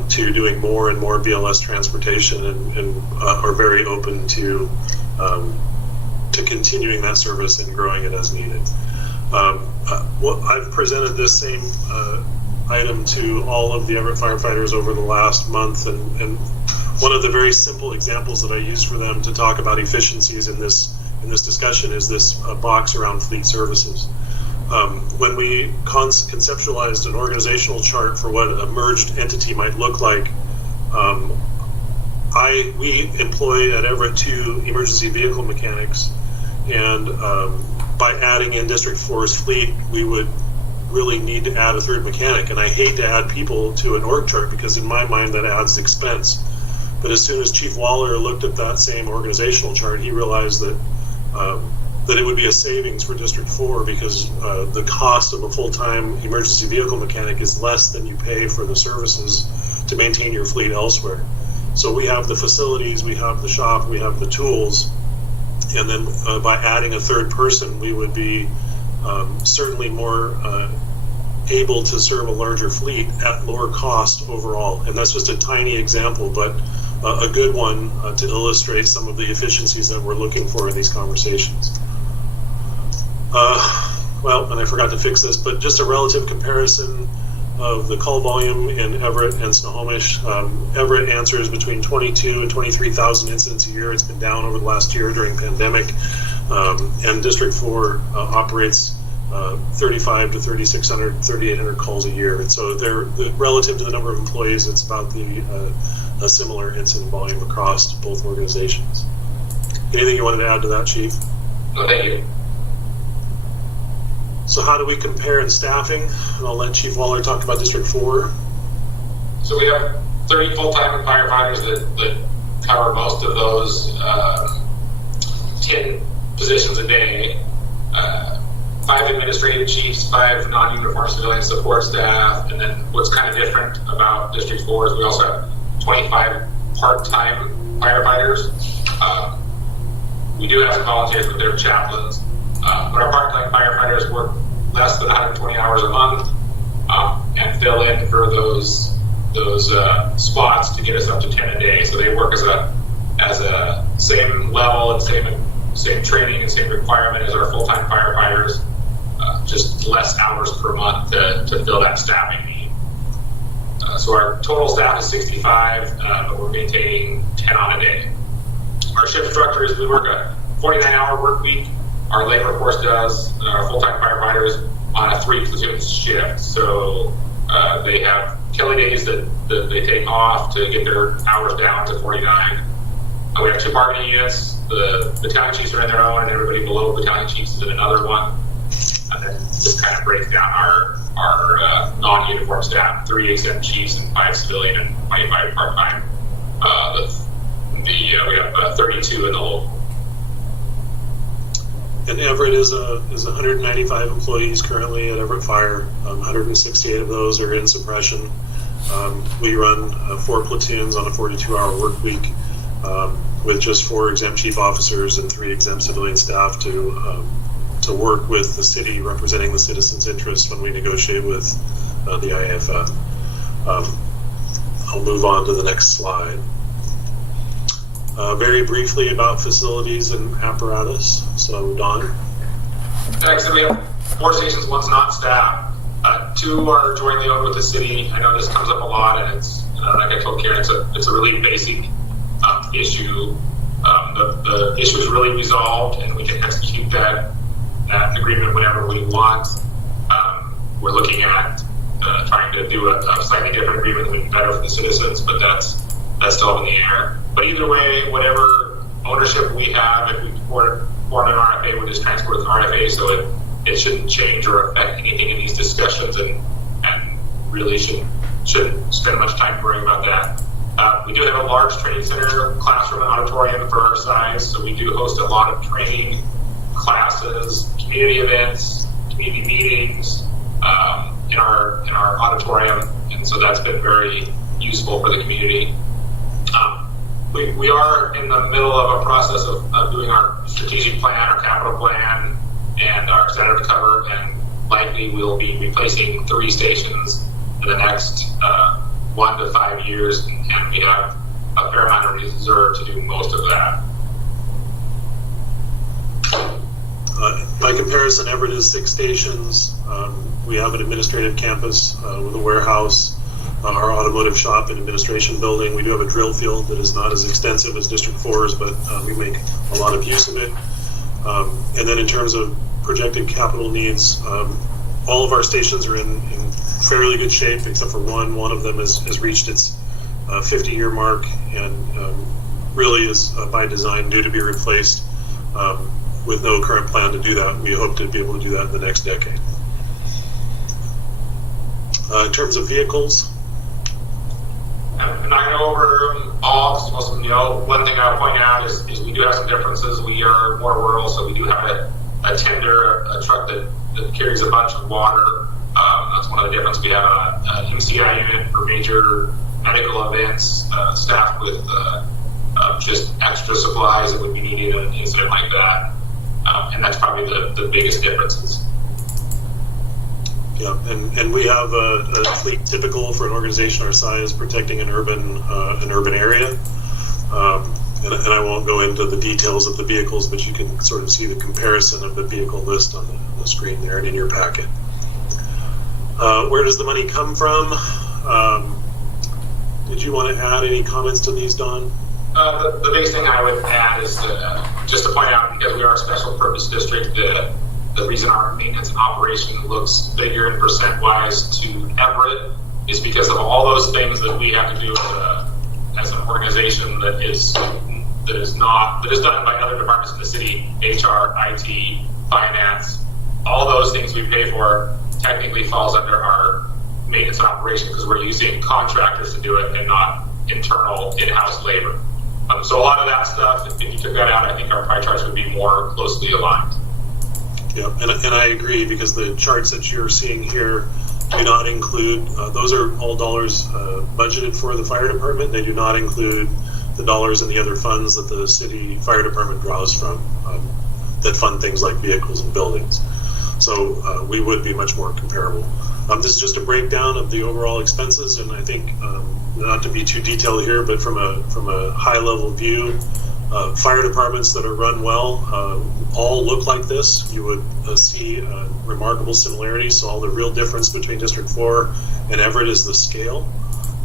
to doing more and more BLS transportation, and are very open to continuing that service and growing it as needed. I've presented this same item to all of the Everett firefighters over the last month, and one of the very simple examples that I use for them to talk about efficiencies in this discussion is this box around fleet services. When we conceptualized an organizational chart for what a merged entity might look like, we employ at Everett 2 emergency vehicle mechanics, and by adding in District 4's fleet, we would really need to add a third mechanic. And I hate to add people to an org chart because in my mind that adds expense. But as soon as Chief Waller looked at that same organizational chart, he realized that it would be a savings for District 4 because the cost of a full-time emergency vehicle mechanic is less than you pay for the services to maintain your fleet elsewhere. So we have the facilities, we have the shop, we have the tools, and then by adding a third person, we would be certainly more able to serve a larger fleet at lower cost overall. And that's just a tiny example, but a good one to illustrate some of the efficiencies that we're looking for in these conversations. Well, and I forgot to fix this, but just a relative comparison of the call volume in Everett and Snohomish. Everett answers between 22 and 23,000 incidents a year. It's been down over the last year during pandemic. And District 4 operates 35 to 3,600, 3,800 calls a year. And so they're relative to the number of employees, it's about a similar incident volume across both organizations. Anything you wanted to add to that, Chief? No, thank you. So how do we compare in staffing? And I'll let Chief Waller talk about District 4. So we have 30 full-time firefighters that cover most of those 10 positions a day. 5 administrative chiefs, 5 non-uniform civilian support staff, and then what's kind of different about District 4 is we also have 25 part-time firefighters. We do have some volunteers, but they're chaplains. But our part-time firefighters work less than 120 hours a month and fill in for those spots to get us up to 10 a day. So they work as a same level and same training and same requirement as our full-time firefighters, just less hours per month to fill that staffing need. So our total staff is 65, but we're maintaining 10 on a day. Our shift structure is we work a 49-hour work week. Our labor force does, our full-time firefighters, on a 3-platoon shift. So they have Kelly days that they take off to get their hours down to 49. We have 2 bargaining units. The battalion chiefs are in their own, and everybody below battalion chiefs is in another one. And then just kind of breaks down our non-uniform staff, 3 exempt chiefs and 5 civilian and 25 part-time. We have 32 in the local. And Everett is 195 employees currently at Everett Fire. 168 of those are in suppression. We run 4 platoons on a 42-hour work week with just 4 exempt chief officers and 3 exempt civilian staff to work with the city, representing the citizens' interests when we negotiate with the IAFF. I'll move on to the next slide. Very briefly about facilities and apparatus. So, Don? Actually, we have 4 stations, one's not staffed. 2 are jointly owned with the city. I know this comes up a lot, and it's like I told Karen, it's a really basic issue. The issue is really resolved, and we can execute that agreement whenever we want. We're looking at trying to do a slightly different agreement that would be better for the citizens, but that's still up in the air. But either way, whatever ownership we have, if we form an RFA, we just transfer it to RFA, so it shouldn't change or affect anything in these discussions, and really shouldn't spend much time worrying about that. We do have a large training center, classroom, and auditorium for our size, so we do host a lot of training, classes, community events, community meetings in our auditorium, and so that's been very useful for the community. We are in the middle of a process of doing our strategic plan, our capital plan, and our center to cover, and likely we'll be replacing 3 stations in the next 1 to 5 years, and we have a fair amount of reserve to do most of that. By comparison, Everett is 6 stations. We have an administrative campus with a warehouse, our automotive shop and administration building. We do have a drill field that is not as extensive as District 4's, but we make a lot of use of it. And then in terms of projected capital needs, all of our stations are in fairly good shape, except for one. One of them has reached its 50-year mark and really is by design due to be replaced with no current plan to do that. We hope to be able to do that in the next decade. In terms of vehicles, I'm not going to go over them all, because most of them, one thing I'll point out is we do have some differences. We are more rural, so we do have a tender, a truck that carries a bunch of water. That's one of the differences. We have an MCI unit for major medical events, staffed with just extra supplies that would be needed in an incident like that. And that's probably the biggest differences. Yeah, and we have a fleet typical for an organization our size, protecting an urban area. And I won't go into the details of the vehicles, but you can sort of see the comparison of the vehicle list on the screen there and in your packet. Where does the money come from? Did you want to add any comments to these, Don? The biggest thing I would add is just to point out, because we are a special purpose district, the reason our maintenance and operation looks bigger and percent-wise to Everett is because of all those things that we have to do as an organization that is done by other departments in the city, HR, IT, finance. All those things we pay for technically falls under our maintenance and operation, because we're using contractors to do it and not internal in-house labor. So a lot of that stuff, if you took that out, I think our pie charts would be more closely aligned. Yeah, and I agree, because the charts that you're seeing here do not include, those are all dollars budgeted for the fire department. They do not include the dollars in the other funds that the city fire department draws from that fund things like vehicles and buildings. So we would be much more comparable. This is just a breakdown of the overall expenses, and I think, not to be too detailed here, but from a high-level view, fire departments that are run well all look like this. You would see remarkable similarities. So all the real difference between District 4 and Everett is the scale,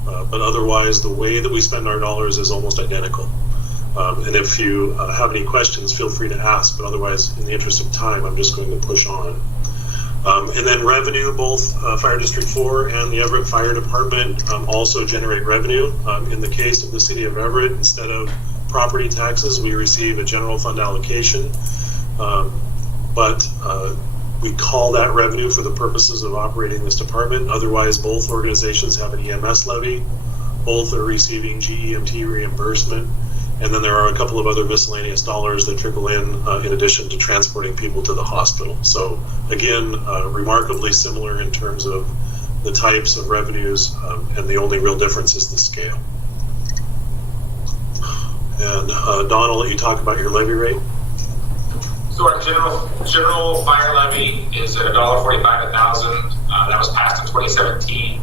but otherwise the way that we spend our dollars is almost identical. And if you have any questions, feel free to ask, but otherwise, in the interest of time, I'm just going to push on. And then revenue, both Fire District 4 and the Everett Fire Department also generate revenue. In the case of the city of Everett, instead of property taxes, we receive a general fund allocation, but we call that revenue for the purposes of operating this department. Otherwise, both organizations have an EMS levy. Both are receiving GEMT reimbursement. And then there are a couple of other miscellaneous dollars that trickle in addition to transporting people to the hospital. So again, remarkably similar in terms of the types of revenues, and the only real difference is the scale. And Don, I'll let you talk about your levy rate. So our general fire levy is at $1.45 a thousand. That was passed in 2017.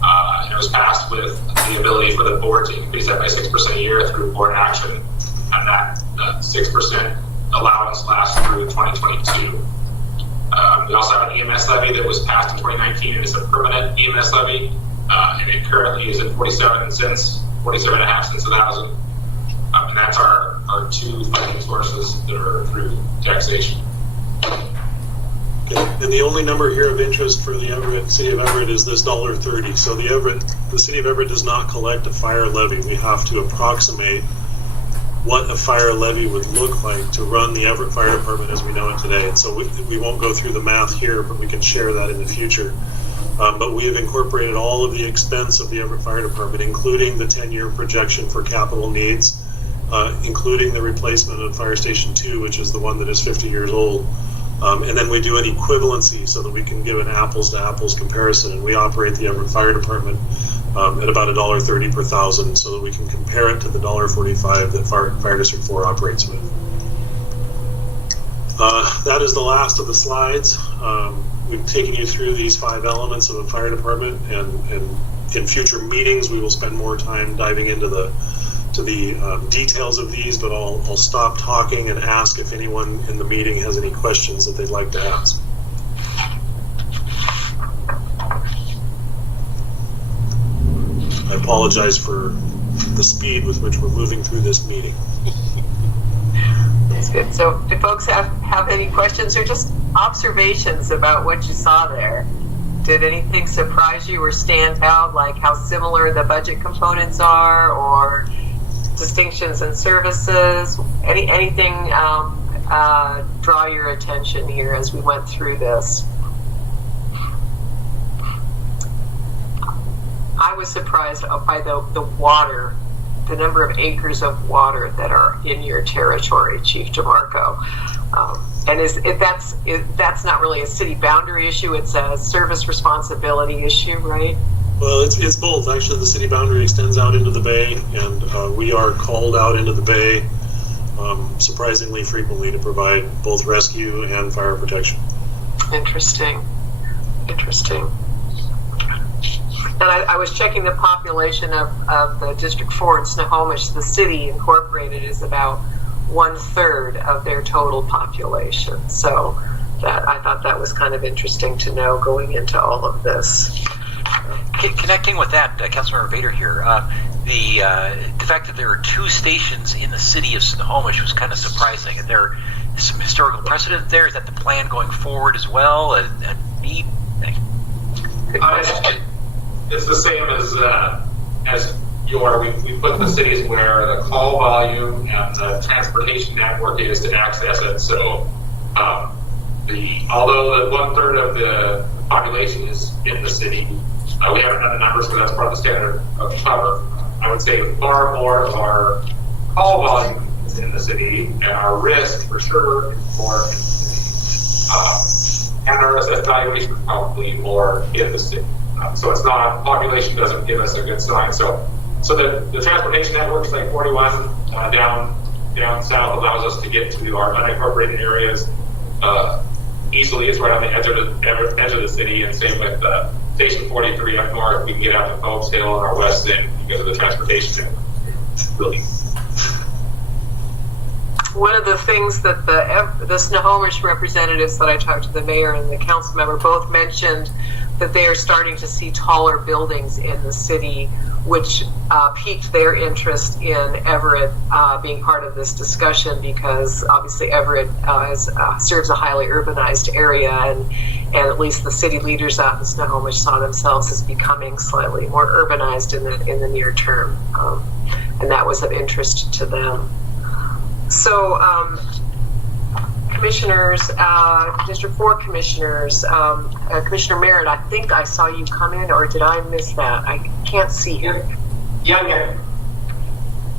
And it was passed with the ability for the board to increase that by 6% a year through board action, and that 6% allowance lasts through 2022. We also have an EMS levy that was passed in 2019, and it's a permanent EMS levy, and it currently is at 47 cents, 47 and a half cents a thousand. And that's our two funding sources that are through taxation. Okay. And the only number here of interest for the City of Everett is this $1.30. So the City of Everett does not collect a fire levy. We have to approximate what a fire levy would look like to run the Everett Fire Department as we know it today. And so we won't go through the math here, but we can share that in the future. But we have incorporated all of the expense of the Everett Fire Department, including the 10-year projection for capital needs, including the replacement of Fire Station 2, which is the one that is 50 years old. And then we do an equivalency so that we can give an apples-to-apples comparison. And we operate the Everett Fire Department at about $1.30 per thousand so that we can compare it to the $1.45 that Fire District 4 operates with. That is the last of the slides. We've taken you through these 5 elements of a fire department, and in future meetings we will spend more time diving into the details of these, but I'll stop talking and ask if anyone in the meeting has any questions that they'd like to ask. I apologize for the speed with which we're moving through this meeting. That's good. So do folks have any questions or just observations about what you saw there? Did anything surprise you or stand out, like how similar the budget components are, or distinctions in services? Anything draw your attention here as we went through this? I was surprised by the water, the number of acres of water that are in your territory, Chief DeMarco. And that's not really a city boundary issue, it's a service responsibility issue, right? Well, it's both. Actually, the city boundary extends out into the bay, and we are called out into the bay surprisingly frequently to provide both rescue and fire protection. Interesting. And I was checking the population of the District 4 in Snohomish. The city incorporated is about 1/3 of their total population. So I thought that was kind of interesting to know going into all of this. Connecting with that, Councilmember Vader here, the fact that there are 2 stations in the city of Snohomish was kind of surprising. And there is some historical precedent there. Is that the plan going forward as well? Neat. It's the same as we put the cities where the call volume and the transportation network is to access it. So although the 1/3 of the population is in the city, we haven't done the numbers because that's part of the standard of cover. I would say far more of our call volume is in the city, and our risk for sure is more in the city. And our evaluation is probably more in the city. So it's not, population doesn't give us a good sign. So the transportation networks like 41 down south allows us to get to our unincorporated areas easily. It's right on the edge of the city, and same with Station 43 up north. We can get out to Phillips Hill and our west end because of the transportation network. Really. One of the things that the Snohomish representatives that I talked to, the mayor and the council member, both mentioned that they are starting to see taller buildings in the city, which piqued their interest in Everett being part of this discussion, because obviously Everett serves a highly urbanized area, and at least the city leaders out in Snohomish saw themselves as becoming slightly more urbanized in the near term, and that was of interest to them. So, commissioners, District 4 commissioners, Commissioner Merritt, I think I saw you come in, or did I miss that? I can't see him. Yeah.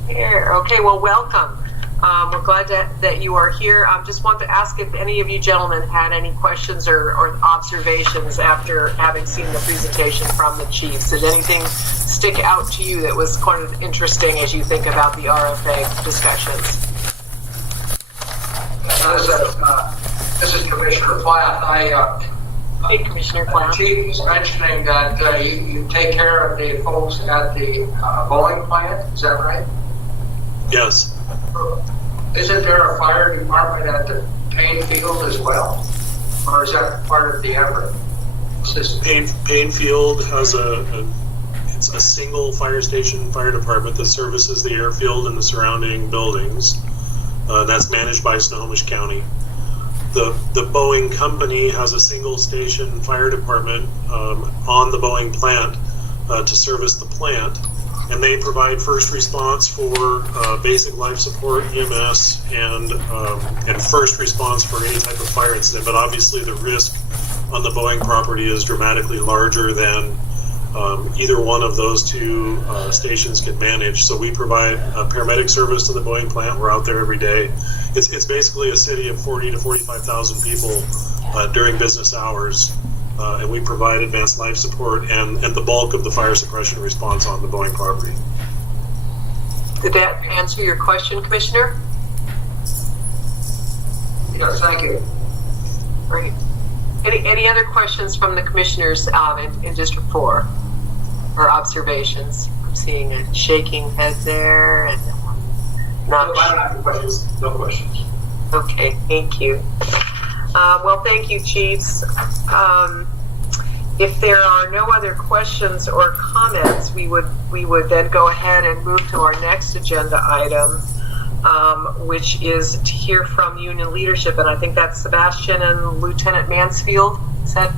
Here. Okay, well, welcome. We're glad that you are here. Just want to ask if any of you gentlemen had any questions or observations after having seen the presentation from the chiefs. Did anything stick out to you that was kind of interesting as you think about the RFA discussions? This is Commissioner Platt. Hey, Commissioner Platt. The chief was mentioning that you take care of the folks at the bowling plant. Is that right? Yes. Isn't there a fire department at the Payne Field as well? or is that part of the Everett system? Painfield has it's a single fire department that services the airfield and the surrounding buildings. That's managed by Snohomish County. The Boeing company has a single station fire department on the Boeing plant to service the plant, and they provide first response for basic life support, EMS, and first response for any type of fire incident. But obviously, the risk on the Boeing property is dramatically larger than either one of those two stations can manage. So we provide paramedic service to the Boeing plant. We're out there every day. It's basically a city of 40 to 45,000 people during business hours, and we provide advanced life support and the bulk of the fire suppression response on the Boeing property. Did that answer your question, Commissioner? Yes, thank you. Great. Any other questions from the commissioners in District 4 or observations? I'm seeing a shaking head there and not. I don't have any questions. No questions. Okay, thank you. Well, thank you, Chiefs. If there are no other questions or comments, we would then go ahead and move to our next agenda item, which is to hear from union leadership, and I think that's Sebastian and Lieutenant Mansfield. Is that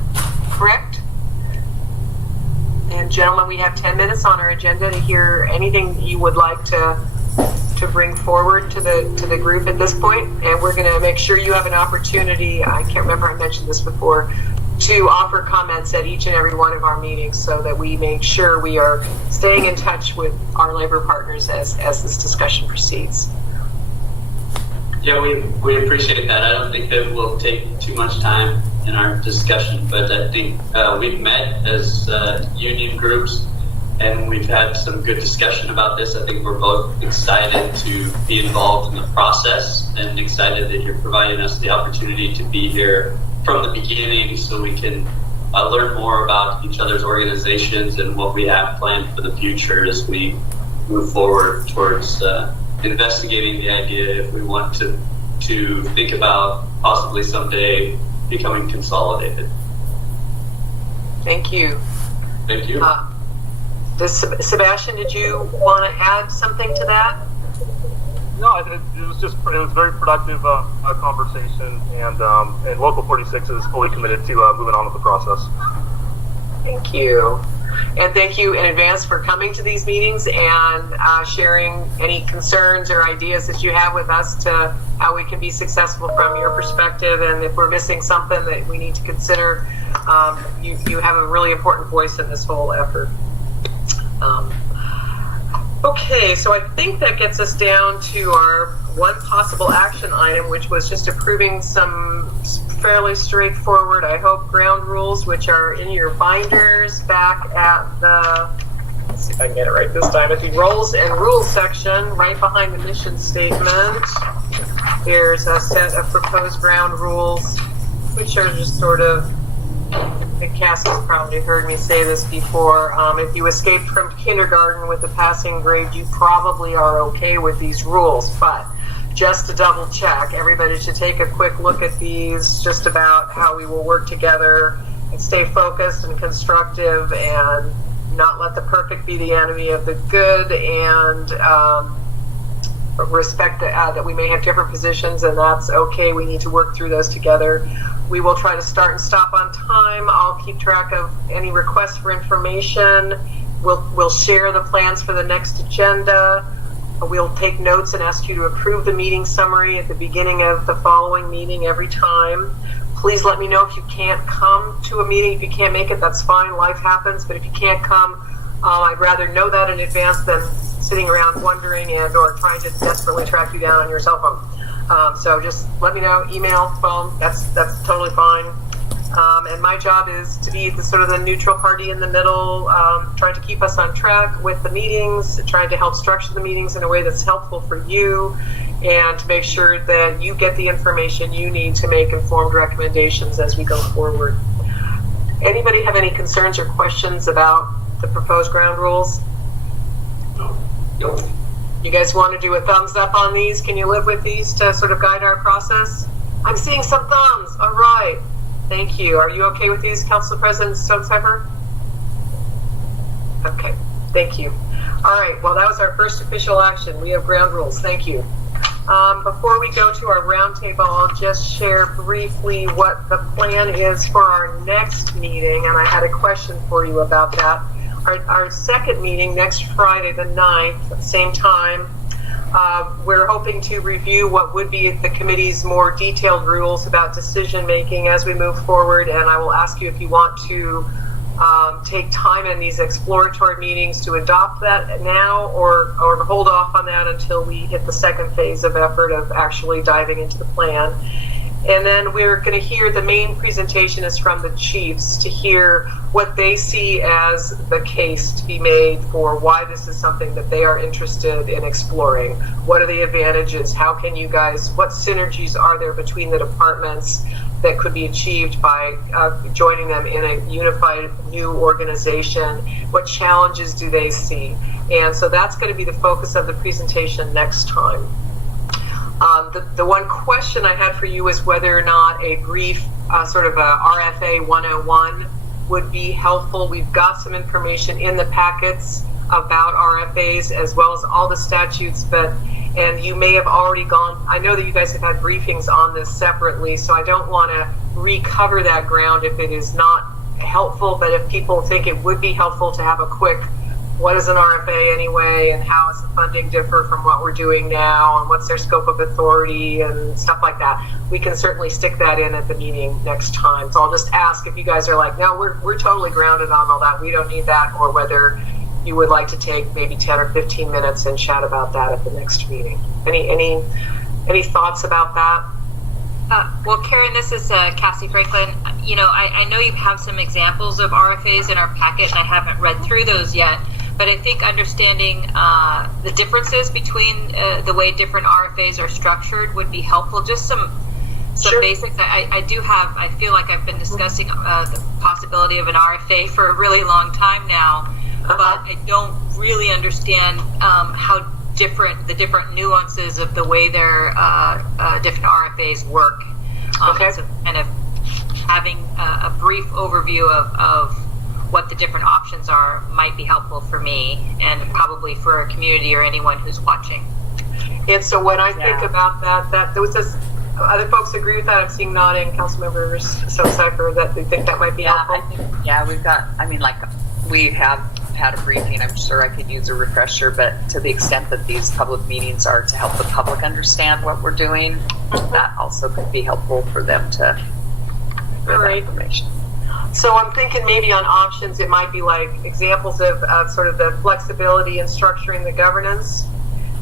correct? And gentlemen, we have 10 minutes on our agenda to hear anything you would like to bring forward to the group at this point, and we're going to make sure you have an opportunity. I can't remember I mentioned this before, to offer comments at each and every one of our meetings, so that we make sure we are staying in touch with our labor partners as this discussion proceeds. Yeah, we appreciate that. I don't think that will take too much time in our discussion, but I think we've met as union groups and we've had some good discussion about this. I think we're both excited to be involved in the process and excited that you're providing us the opportunity to be here from the beginning so we can learn more about each other's organizations and what we have planned for the future as we move forward towards investigating the idea if we want to think about possibly someday becoming consolidated. Thank you. Thank you. Sebastian, did you want to add something to that? No, it was very productive conversation, and Local 46 is fully committed to moving on with the process. Thank you. And thank you in advance for coming to these meetings and sharing any concerns or ideas that you have with us to how we can be successful from your perspective. And if we're missing something that we need to consider, you have a really important voice in this whole effort. Okay, so I think that gets us down to our one possible action item, which was just approving some fairly straightforward, I hope, ground rules, which are in your binders back at the, let's see if I can get it right this time, at the roles and rules section, right behind the mission statement. There's a set of proposed ground rules, which are just sort of, I think Cassie's probably heard me say this before. If you escaped from kindergarten with a passing grade, you probably are okay with these rules. But just to double check, everybody should take a quick look at these, just about how we will work together and stay focused and constructive and not let the perfect be the enemy of the good, and respect that we may have different positions, and that's okay. We need to work through those together. We will try to start and stop on time. I'll keep track of any requests for information. We'll share the plans for the next agenda. We'll take notes and ask you to approve the meeting summary at the beginning of the following meeting every time. Please let me know if you can't come to a meeting. If you can't make it, that's fine. Life happens. But if you can't come, I'd rather know that in advance than sitting around wondering and or trying to desperately track you down on your cell phone. So just let me know, email, phone, that's totally fine. And my job is to be the sort of the neutral party in the middle, trying to keep us on track with the meetings, trying to help structure the meetings in a way that's helpful for you, and to make sure that you get the information you need to make informed recommendations as we go forward. Anybody have any concerns or questions about the proposed ground rules? No. You guys want to do a thumbs up on these? Can you live with these to sort of guide our process? I'm seeing some thumbs. All right. Thank you. Are you okay with these, Council President Stonecipher? Okay, thank you. All right, well, that was our first official action. We have ground rules. Thank you. Before we go to our roundtable, I'll just share briefly what the plan is for our next meeting, and I had a question for you about that. Our second meeting, next Friday, the 9th, at the same time, we're hoping to review what would be the committee's more detailed rules about decision making as we move forward, and I will ask you if you want to take time in these exploratory meetings to adopt that now or hold off on that until we hit the second phase of effort of actually diving into the plan. And then we're going to hear the main presentation is from the chiefs to hear what they see as the case to be made for why this is something that they are interested in exploring. What are the advantages? How can you guys, what synergies are there between the departments that could be achieved by joining them in a unified new organization? What challenges do they see? And so that's going to be the focus of the presentation next time. The one question I had for you is whether or not a brief sort of a RFA 101 would be helpful. We've got some information in the packets about RFAs as well as all the statutes, and you may have already gone, I know that you guys have had briefings on this separately, so I don't want to recover that ground if it is not helpful, but if people think it would be helpful to have a quick, what is an RFA anyway, and how does the funding differ from what we're doing now, and what's their scope of authority, and stuff like that. We can certainly stick that in at the meeting next time. So I'll just ask if you guys are like, no, we're totally grounded on all that, we don't need that, or whether you would like to take maybe 10 or 15 minutes and chat about that at the next meeting. Any thoughts about that? Well, Karen, this is Cassie Franklin. You know, I know you have some examples of RFAs in our packet, and I haven't read through those yet. But I think understanding the differences between the way different RFAs are structured would be helpful. Just some sure. Basics. I feel like I've been discussing the possibility of an RFA for a really long time now, but I don't really understand how the different nuances of the way their different RFAs work. Okay. So kind of having a brief overview of what the different options are might be helpful for me and probably for our community or anyone who's watching. And so when I think about that there was this, other folks agree with that? I'm seeing nodding, council members, Stonecipher, that they think that might be helpful. We've got, we have had a briefing. I'm sure I could use a refresher, but to the extent that these public meetings are to help the public understand what we're doing, that also could be helpful for them to get that information. So I'm thinking maybe on options, it might be like examples of sort of the flexibility in structuring the governance,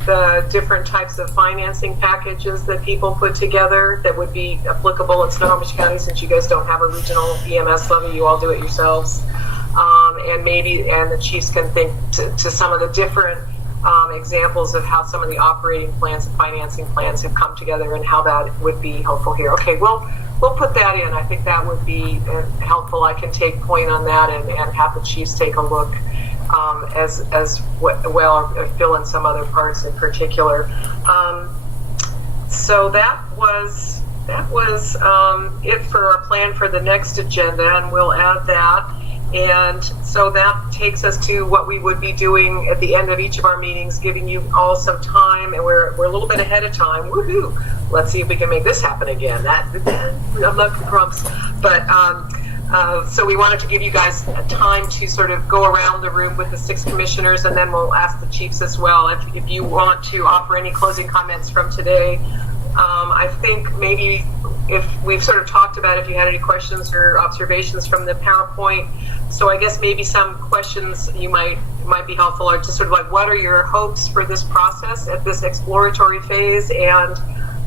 the different types of financing packages that people put together that would be applicable in Snohomish County, since you guys don't have a regional EMS levy, you all do it yourselves. And the chiefs can think to some of the different examples of how some of the operating plans and financing plans have come together and how that would be helpful here. Okay, we'll put that in. I think that would be helpful. I can take point on that and have the chiefs take a look as well, or fill in some other parts in particular. So that was it for our plan for the next agenda, and we'll add that. And so that takes us to what we would be doing at the end of each of our meetings, giving you all some time, and we're a little bit ahead of time. Woohoo! Let's see if we can make this happen again. I'm lucky grumps. But so we wanted to give you guys time to sort of go around the room with the 6 commissioners, and then we'll ask the chiefs as well if you want to offer any closing comments from today. I think maybe if we've sort of talked about if you had any questions or observations from the PowerPoint. So I guess maybe some questions you might be helpful are just sort of like, what are your hopes for this process at this exploratory phase? And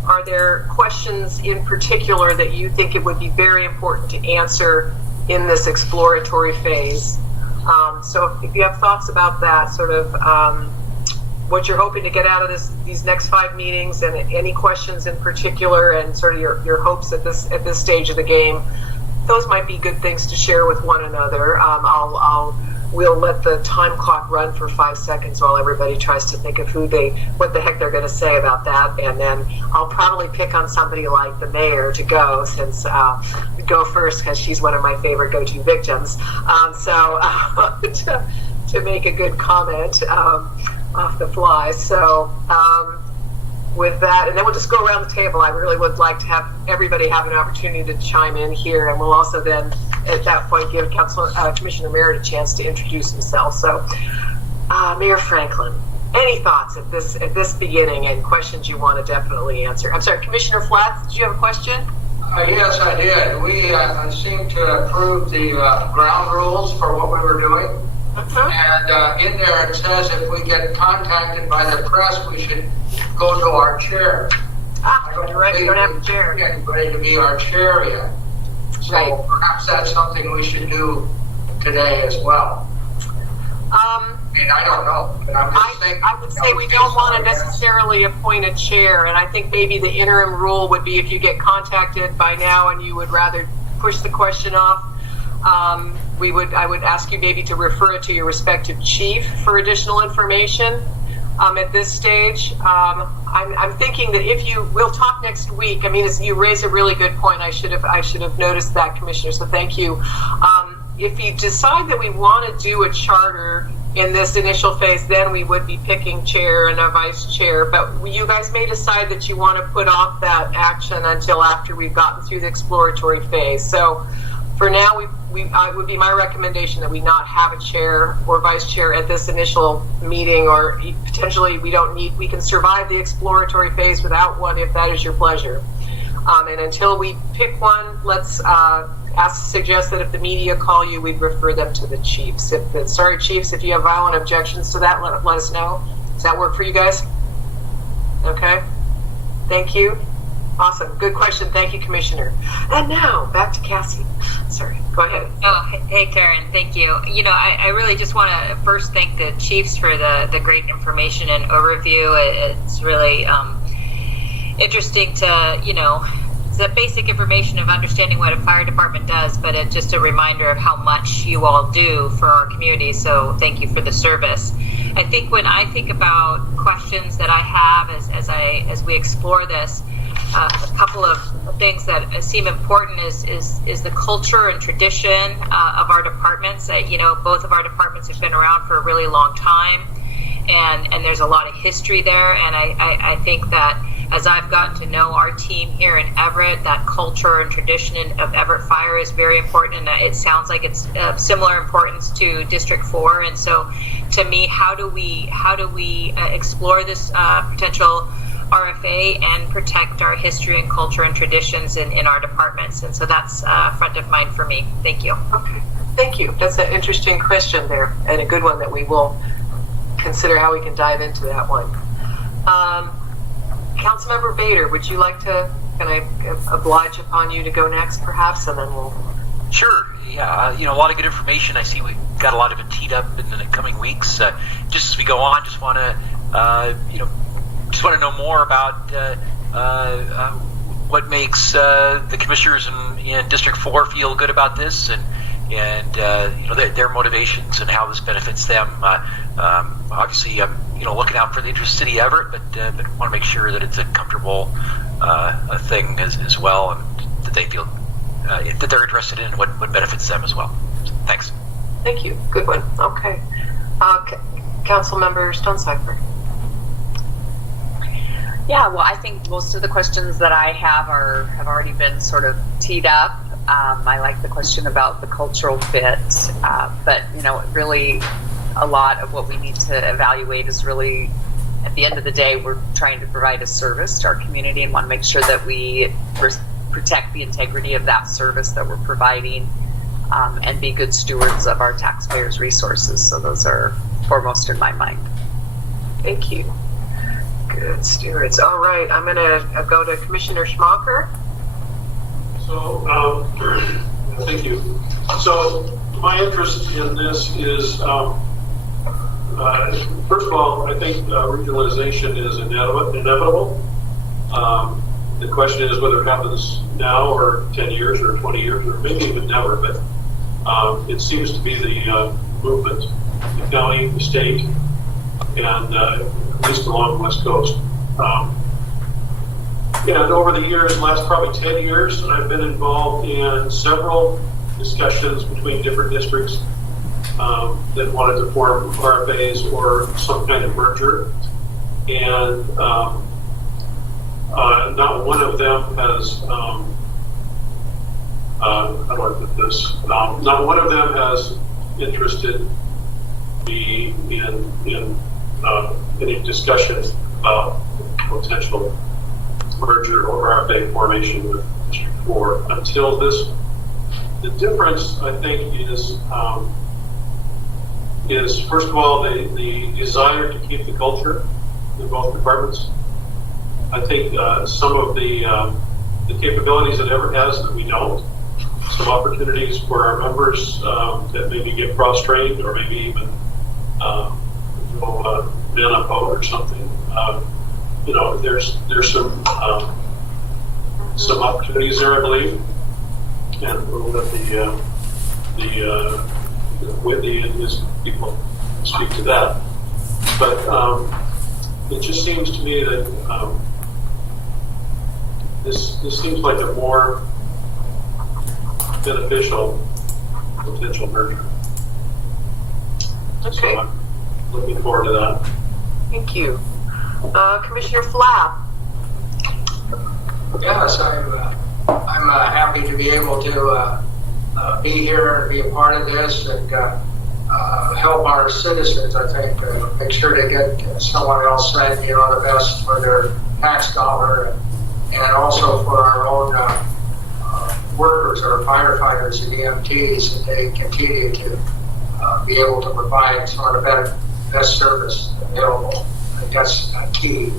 are there questions in particular that you think it would be very important to answer in this exploratory phase? So if you have thoughts about that, sort of what you're hoping to get out of these next 5 meetings, and any questions in particular, and sort of your hopes at this stage of the game, those might be good things to share with one another. I'll we'll let the time clock run for 5 seconds while everybody tries to think of what the heck they're going to say about that, and then I'll probably pick on somebody like the mayor to go first because she's one of my favorite go-to victims. To make a good comment off the fly. So with that, and then we'll just go around the table. I really would like to have everybody have an opportunity to chime in here, and we'll also then at that point give Commissioner Merritt a chance to introduce himself. So Mayor Franklin, any thoughts at this beginning and questions you want to definitely answer? I'm sorry, Commissioner Flatts, did you have a question? Yes, I did. We seemed to approve the ground rules for what we were doing. And in there it says if we get contacted by the press, we should go to our chair. You're right, you don't have a chair. Anybody to be our chair yet. So perhaps that's something we should do today as well. I mean, I don't know, but I'm just thinking. I would say we don't want to necessarily appoint a chair, and I think maybe the interim rule would be if you get contacted by now and you would rather push the question off, I would ask you maybe to refer it to your respective chief for additional information at this stage. I'm thinking that we'll talk next week. I mean, you raise a really good point. I should have noticed that, Commissioner, so thank you. If you decide that we want to do a charter in this initial phase, then we would be picking chair and a vice chair. But you guys may decide that you want to put off that action until after we've gotten through the exploratory phase. So for now, it would be my recommendation that we not have a chair or vice chair at this initial meeting, or potentially we can survive the exploratory phase without one if that is your pleasure. And until we pick one, let's suggest that if the media call you, we'd refer them to the chiefs. Chiefs, if you have violent objections to that, let us know. Does that work for you guys? Okay. Thank you. Awesome. Good question. Thank you, Commissioner. And now, back to Cassie. Sorry. Go ahead. Oh, hey, Karen. Thank you. I really just want to first thank the chiefs for the great information and overview. It's really interesting to, it's the basic information of understanding what a fire department does, but it's just a reminder of how much you all do for our community. So thank you for the service. I think when I think about questions that I have as we explore this, a couple of things that seem important is the culture and tradition of our departments. Both of our departments have been around for a really long time, and there's a lot of history there. And I think that as I've gotten to know our team here in Everett, that culture and tradition of Everett Fire is very important, and it sounds like it's of similar importance to District 4. And so, to me, how do we explore this potential RFA and protect our history and culture and traditions in our departments? And so that's front of mind for me. Thank you. Okay, thank you. That's an interesting question there, and a good one that we will consider how we can dive into that one. Councilmember Bader, would you like to, can I oblige upon you to go next perhaps, and then we'll... Sure. Yeah, a lot of good information. I see we've got a lot of it teed up in the coming weeks. Just as we go on, just want to know more about what makes the commissioners in District 4 feel good about this, and their motivations and how this benefits them. Obviously, looking out for the interest of City Everett, but want to make sure that it's a comfortable thing as well, and that they feel that they're interested in what benefits them as well. So, thanks. Thank you. Good one. Okay. Councilmember Stonecipher. Yeah, well, I think most of the questions that I have have already been sort of teed up. I like the question about the cultural fit, but really a lot of what we need to evaluate is really, at the end of the day, we're trying to provide a service to our community and want to make sure that we protect the integrity of that service that we're providing, and be good stewards of our taxpayers' resources. So those are foremost in my mind. Thank you. Good stewards. All right, I'm going to go to Commissioner Schmacher. So, thank you. So, my interest in this is, first of all, I think regionalization is inevitable. The question is whether it happens now or 10 years or 20 years or maybe even never, but it seems to be the movement, the county, the state, and at least along the West Coast. And over the years, last probably 10 years, I've been involved in several discussions between different districts that wanted to form RFAs or some kind of merger. And not one of them has, how do I put this? Not one of them has interested me in any discussions about potential merger or RFA formation with District 4 until this. The difference, I think, is first of all the desire to keep the culture in both departments. I think some of the capabilities that Everett has that we don't, some opportunities for our members that maybe get cross-trained or maybe even man up or something. There's some opportunities there, I believe, and we'll let the Whitney and his people speak to that. But it just seems to me that this seems like a more beneficial potential merger. Okay. So I'm looking forward to that. Thank you. Commissioner Flapp. Yes, I'm happy to be able to be here and be a part of this and help our citizens, I think, make sure they get someone else said, the best for their tax dollar and also for our own workers, our firefighters and EMTs, and they continue to be able to provide some of the best service available. I think that's key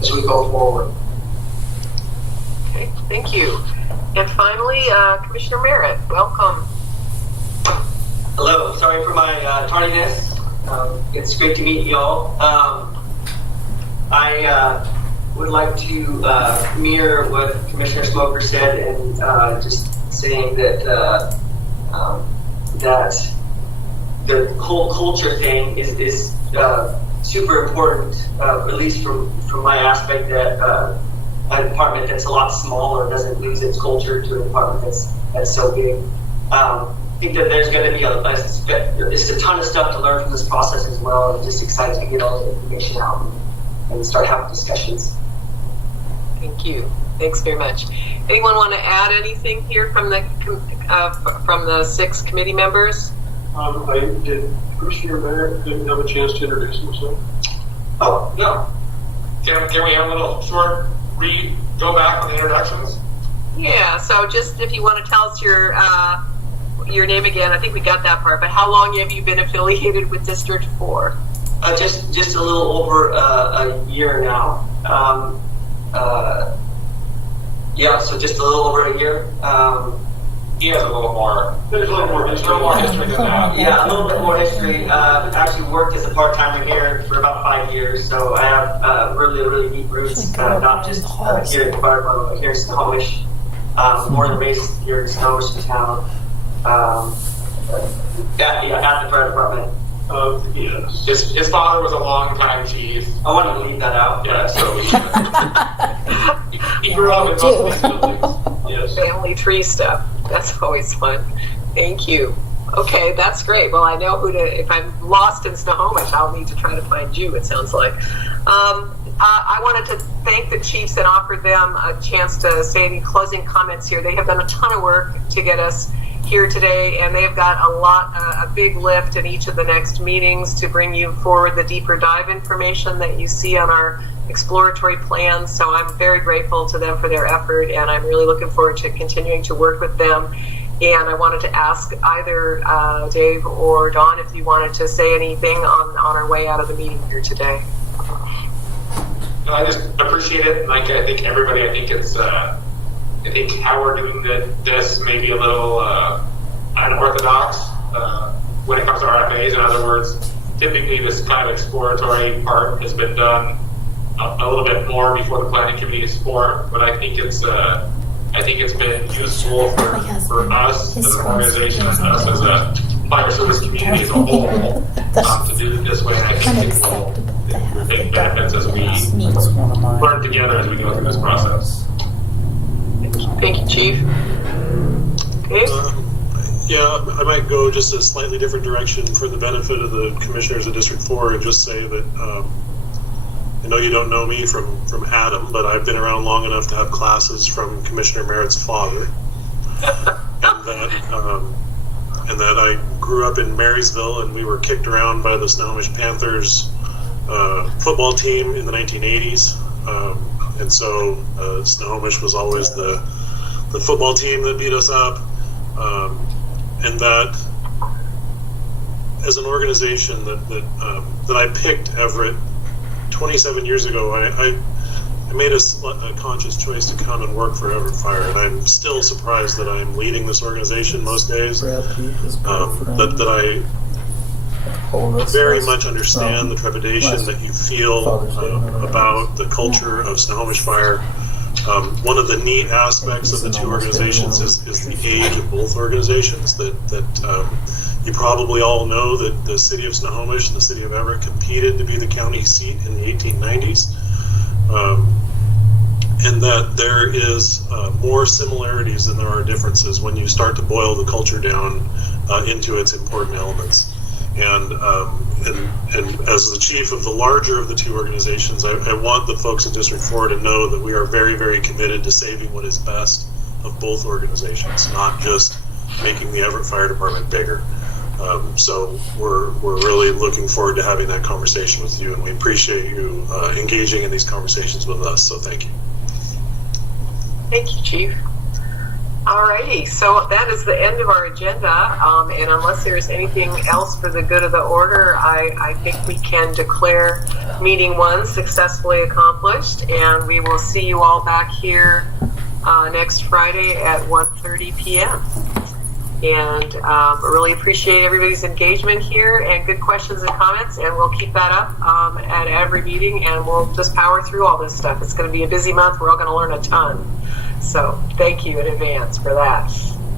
as we go forward. Okay, thank you. And finally, Commissioner Merritt, welcome. Hello, sorry for my tardiness. It's great to meet you all. I would like to mirror what Commissioner Smoker said and just saying that that the whole culture thing is super important, at least from my aspect, that a department that's a lot smaller doesn't lose its culture to a department that's so big. I think that there's going to be just a ton of stuff to learn from this process as well. I'm just excited to get all the information out and start having discussions. Thank you. Thanks very much. Anyone want to add anything here from the 6 committee members? Commissioner Merritt didn't have a chance to introduce himself. Oh, no. Can we have a little short go back on the introductions? Yeah, so just if you want to tell us your name again, I think we got that part, but how long have you been affiliated with District 4? Just a little over a year now. So just a little over a year. He has a little more. There's a little more history than that. Yeah, a little bit more history. Actually worked as a part-timer here for about 5 years, so I have really deep roots, not just here in Barber, but here in Snohomish. Born and raised here in Snohomish town. At the fire department. Yes. His father was a long-time chief. I wanted to leave that out. Yeah, so he grew up in both of these buildings. Yes. Family tree stuff. That's always fun. Thank you. Okay, that's great. Well, I know who to, if I'm lost in Snohomish, I'll need to try to find you, it sounds like. I wanted to thank the chiefs and offer them a chance to say any closing comments here. They have done a ton of work to get us here today, and they've got a big lift in each of the next meetings to bring you forward the deeper dive information that you see on our exploratory plans. So I'm very grateful to them for their effort, and I'm really looking forward to continuing to work with them. And I wanted to ask either Dave or Dawn if you wanted to say anything on our way out of the meeting here today. No, I just appreciate it. Like I think everybody, I think how we're doing this may be a little unorthodox when it comes to RFAs. In other words, typically this kind of exploratory part has been done a little bit more before the planning committee is formed. But I think it's been useful for us as an organization and us fire service community as a whole to do it this way. And I think it will make benefits as we learn together as we go through this process. Thank you, Chief. Okay. Yeah, I might go just a slightly different direction for the benefit of the commissioners of District 4 and just say that I know you don't know me from Adam, but I've been around long enough to have classes from Commissioner Merritt's father. And that I grew up in Marysville, and we were kicked around by the Snohomish Panthers football team in the 1980s. And so Snohomish was always the football team that beat us up. And that as an organization that I picked Everett 27 years ago, I made a conscious choice to come and work for Everett Fire, and I'm still surprised that I'm leading this organization most days. That I very much understand the trepidation that you feel about the culture of Snohomish Fire. One of the neat aspects of the two organizations is the age of both organizations. That you probably all know that the city of Snohomish and the city of Everett competed to be the county seat in the 1890s. And that there is more similarities than there are differences when you start to boil the culture down into its important elements. And as the chief of the larger of the two organizations, I want the folks at District 4 to know that we are very, very committed to saving what is best of both organizations, not just making the Everett Fire Department bigger. So we're really looking forward to having that conversation with you, and we appreciate you engaging in these conversations with us. So thank you. Thank you, Chief. Alrighty, so that is the end of our agenda, and unless there's anything else for the good of the order, I think we can declare meeting 1 successfully accomplished, and we will see you all back here next Friday at 1:30 p.m. And I really appreciate everybody's engagement here and good questions and comments, and we'll keep that up at every meeting, and we'll just power through all this stuff. It's going to be a busy month. We're all going to learn a ton. So thank you in advance for that.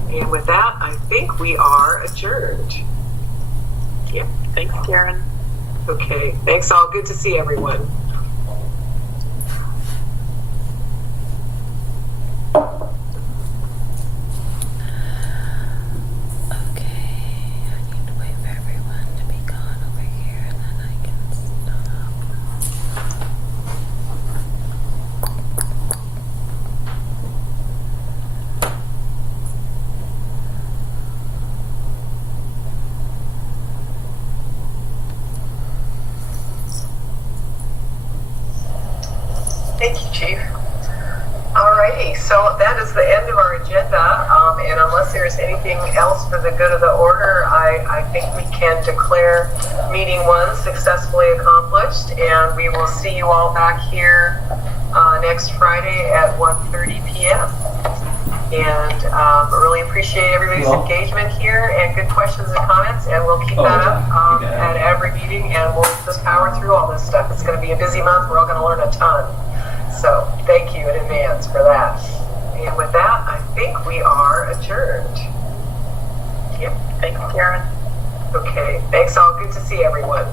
And with that, I think we are adjourned. Yep. Thanks, Karen. Okay. Thanks all. Good to see everyone. Thank you, Chief. Alrighty, so that is the end of our agenda, and unless there's anything else for the good of the order, I think we can declare meeting 1 successfully accomplished, and we will see you all back here next Friday at 1:30 p.m. And I really appreciate everybody's engagement here and good questions and comments, and we'll keep that up at every meeting, and we'll just power through all this stuff. It's going to be a busy month. We're all going to learn a ton. So thank you in advance for that. And with that, I think we are adjourned. Yep. Thanks, Karen. Okay. Thanks all. Good to see everyone.